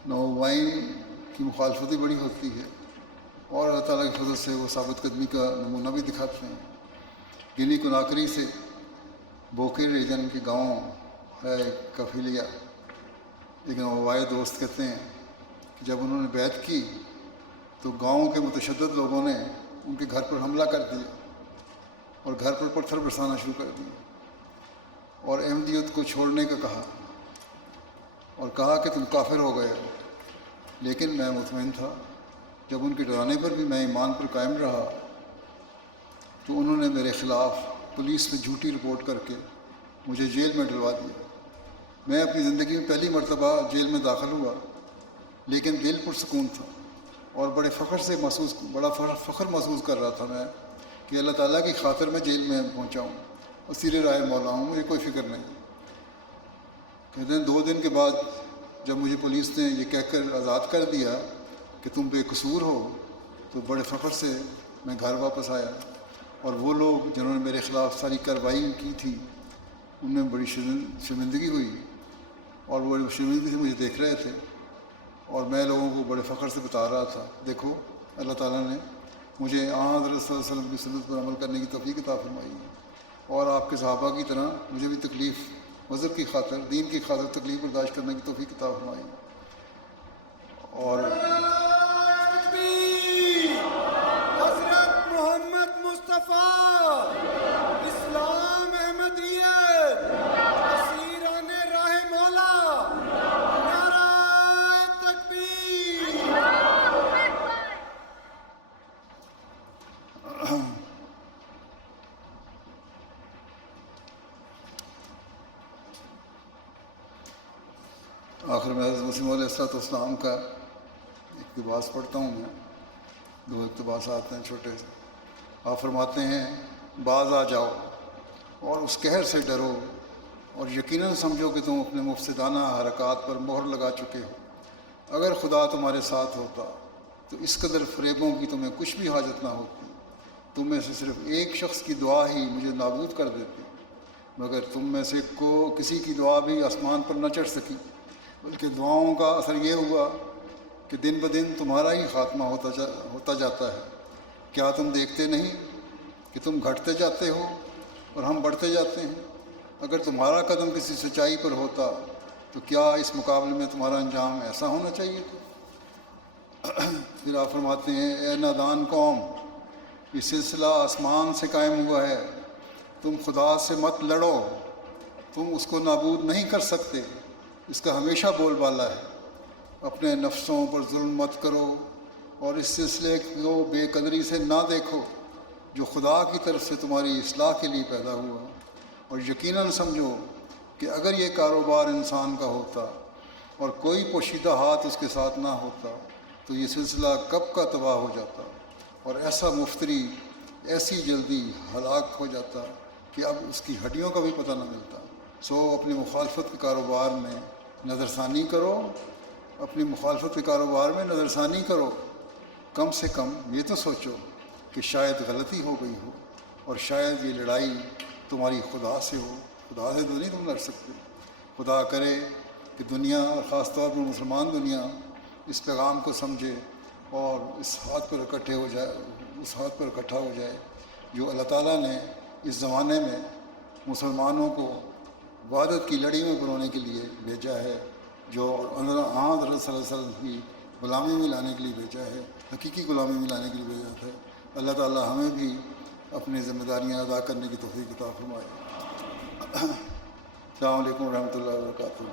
نوآبائین کی مخالفت بڑی ہوتی ہے اور اللہ تعالیٰ کی فضل سے وہ ثابت قدمی کا نمونہ بھی دکھاتے ہیں۔ گنی کناکری سے بوکے ریجن کے گاؤں ہے کفیلیا، لیکن نوآبائے دوست کہتے ہیں کہ جب انہوں نے بیعت کی تو گاؤں کے متشدد لوگوں نے ان کے گھر پر حملہ کر دیا اور گھر پر پتھر برسانا شروع کر دیا اور احمدیت کو چھوڑنے کا کہا اور کہا کہ تم کافر ہو گئے ہو۔ لیکن میں مطمئن تھا، جب ان کے ڈرانے پر بھی میں ایمان پر قائم رہا تو انہوں نے میرے خلاف پولیس میں جھوٹی رپورٹ کر کے مجھے جیل میں ڈلوا دیا۔ میں اپنی زندگی میں پہلی مرتبہ جیل میں داخل ہوا، لیکن دل پرسکون تھا اور بڑا فخر محسوس کر رہا تھا میں کہ اللہ تعالیٰ کی خاطر میں جیل میں پہنچا ہوں، اسیر رائے مولا ہوں، مجھے کوئی فکر نہیں۔ کہتے ہیں 2 دن کے بعد جب مجھے پولیس نے یہ کہہ کر آزاد کر دیا کہ تم بے قصور ہو، تو بڑے فخر سے میں گھر واپس آیا، اور وہ لوگ جنہوں نے میرے خلاف ساری کارروائی کی تھی ان میں بڑی شرمندگی ہوئی، اور وہ شرمندگی سے مجھے دیکھ رہے تھے، اور میں لوگوں کو بڑے فخر سے بتا رہا تھا دیکھو اللہ تعالیٰ نے مجھے حضرت صلی اللہ علیہ وسلم کی سنت پر عمل کرنے کی توفیق عطا فرمائی ہے، اور آپ کے صحابہ کی طرح مجھے بھی تکلیف مذہب کی خاطر، دین کی خاطر تکلیف برداشت کرنے کی توفیق عطا فرمائی۔ اور حضرت محمد مصطفیٰ اسلام احمدیت اسیران راہ مولا، نعرہ تکبیر۔ آخر میں حضرت مسیم علیہ السلام کا اقتباس پڑھتا ہوں میں، 2 اقتباس آتے ہیں چھوٹے سے۔ آپ فرماتے ہیں باز آ جاؤ اور اس قہر سے ڈرو، اور یقیناً سمجھو کہ تم اپنے مفسدانہ حرکات پر مہر لگا چکے ہو۔ اگر خدا تمہارے ساتھ ہوتا تو اس قدر فریبوں کی تمہیں کچھ بھی حاجت نہ ہوتی، تم میں سے صرف ایک شخص کی دعا ہی مجھے نابود کر دیتی، مگر تم میں سے کسی کی دعا بھی آسمان پر نہ چڑھ سکی، بلکہ دعاؤں کا اثر یہ ہوا کہ دن بدن تمہارا ہی خاتمہ ہوتا جاتا ہے۔ کیا تم دیکھتے نہیں کہ تم گھٹتے جاتے ہو اور ہم بڑھتے جاتے ہیں؟ اگر تمہارا قدم کسی سچائی پر ہوتا تو کیا اس مقابلے میں تمہارا انجام ایسا ہونا چاہیے تھا؟ پھر آپ فرماتے ہیں اے نادان قوم، یہ سلسلہ آسمان سے قائم ہوا ہے، تم خدا سے مت لڑو، تم اس کو نابود نہیں کر سکتے، اس کا ہمیشہ بول بالا ہے۔ اپنے نفسوں پر ظلم مت کرو اور اس سلسلے کو بے قدری سے نہ دیکھو جو خدا کی طرف سے تمہاری اصلاح کے لیے پیدا ہوا، اور یقیناً سمجھو کہ اگر یہ کاروبار انسان کا ہوتا اور کوئی پوشیدہ ہاتھ اس کے ساتھ نہ ہوتا تو یہ سلسلہ کب کا تباہ ہو جاتا، اور ایسا مفتری ایسی جلدی ہلاک ہو جاتا کہ اب اس کی ہڈیوں کا بھی پتہ نہ ملتا۔ سو اپنی مخالفت کے کاروبار میں نظر ثانی کرو، اپنی مخالفت کے کاروبار میں نظر ثانی کرو، کم سے کم یہ تو سوچو کہ شاید غلطی ہو گئی ہو، اور شاید یہ لڑائی تمہاری خدا سے ہو، خدا سے تو نہیں تم لڑ سکتے۔ خدا کرے کہ دنیا اور خاص طور پر مسلمان دنیا اس پیغام کو سمجھے اور اس ہاتھ پر اکٹھا ہو جائے جو اللہ تعالیٰ نے اس زمانے میں مسلمانوں کو وحدت کی لڑی میں پرونے کے لیے بھیجا ہے، جو حضرت صلی اللہ علیہ وسلم کی غلامی میں لانے کے لیے بھیجا ہے، حقیقی غلامی میں لانے کے لیے بھیجا ہے۔ اللہ تعالیٰ ہمیں بھی اپنی ذمہ داریاں ادا کرنے کی توفیق عطا فرمائے۔ السلام علیکم ورحمۃ اللہ وبرکاتہ۔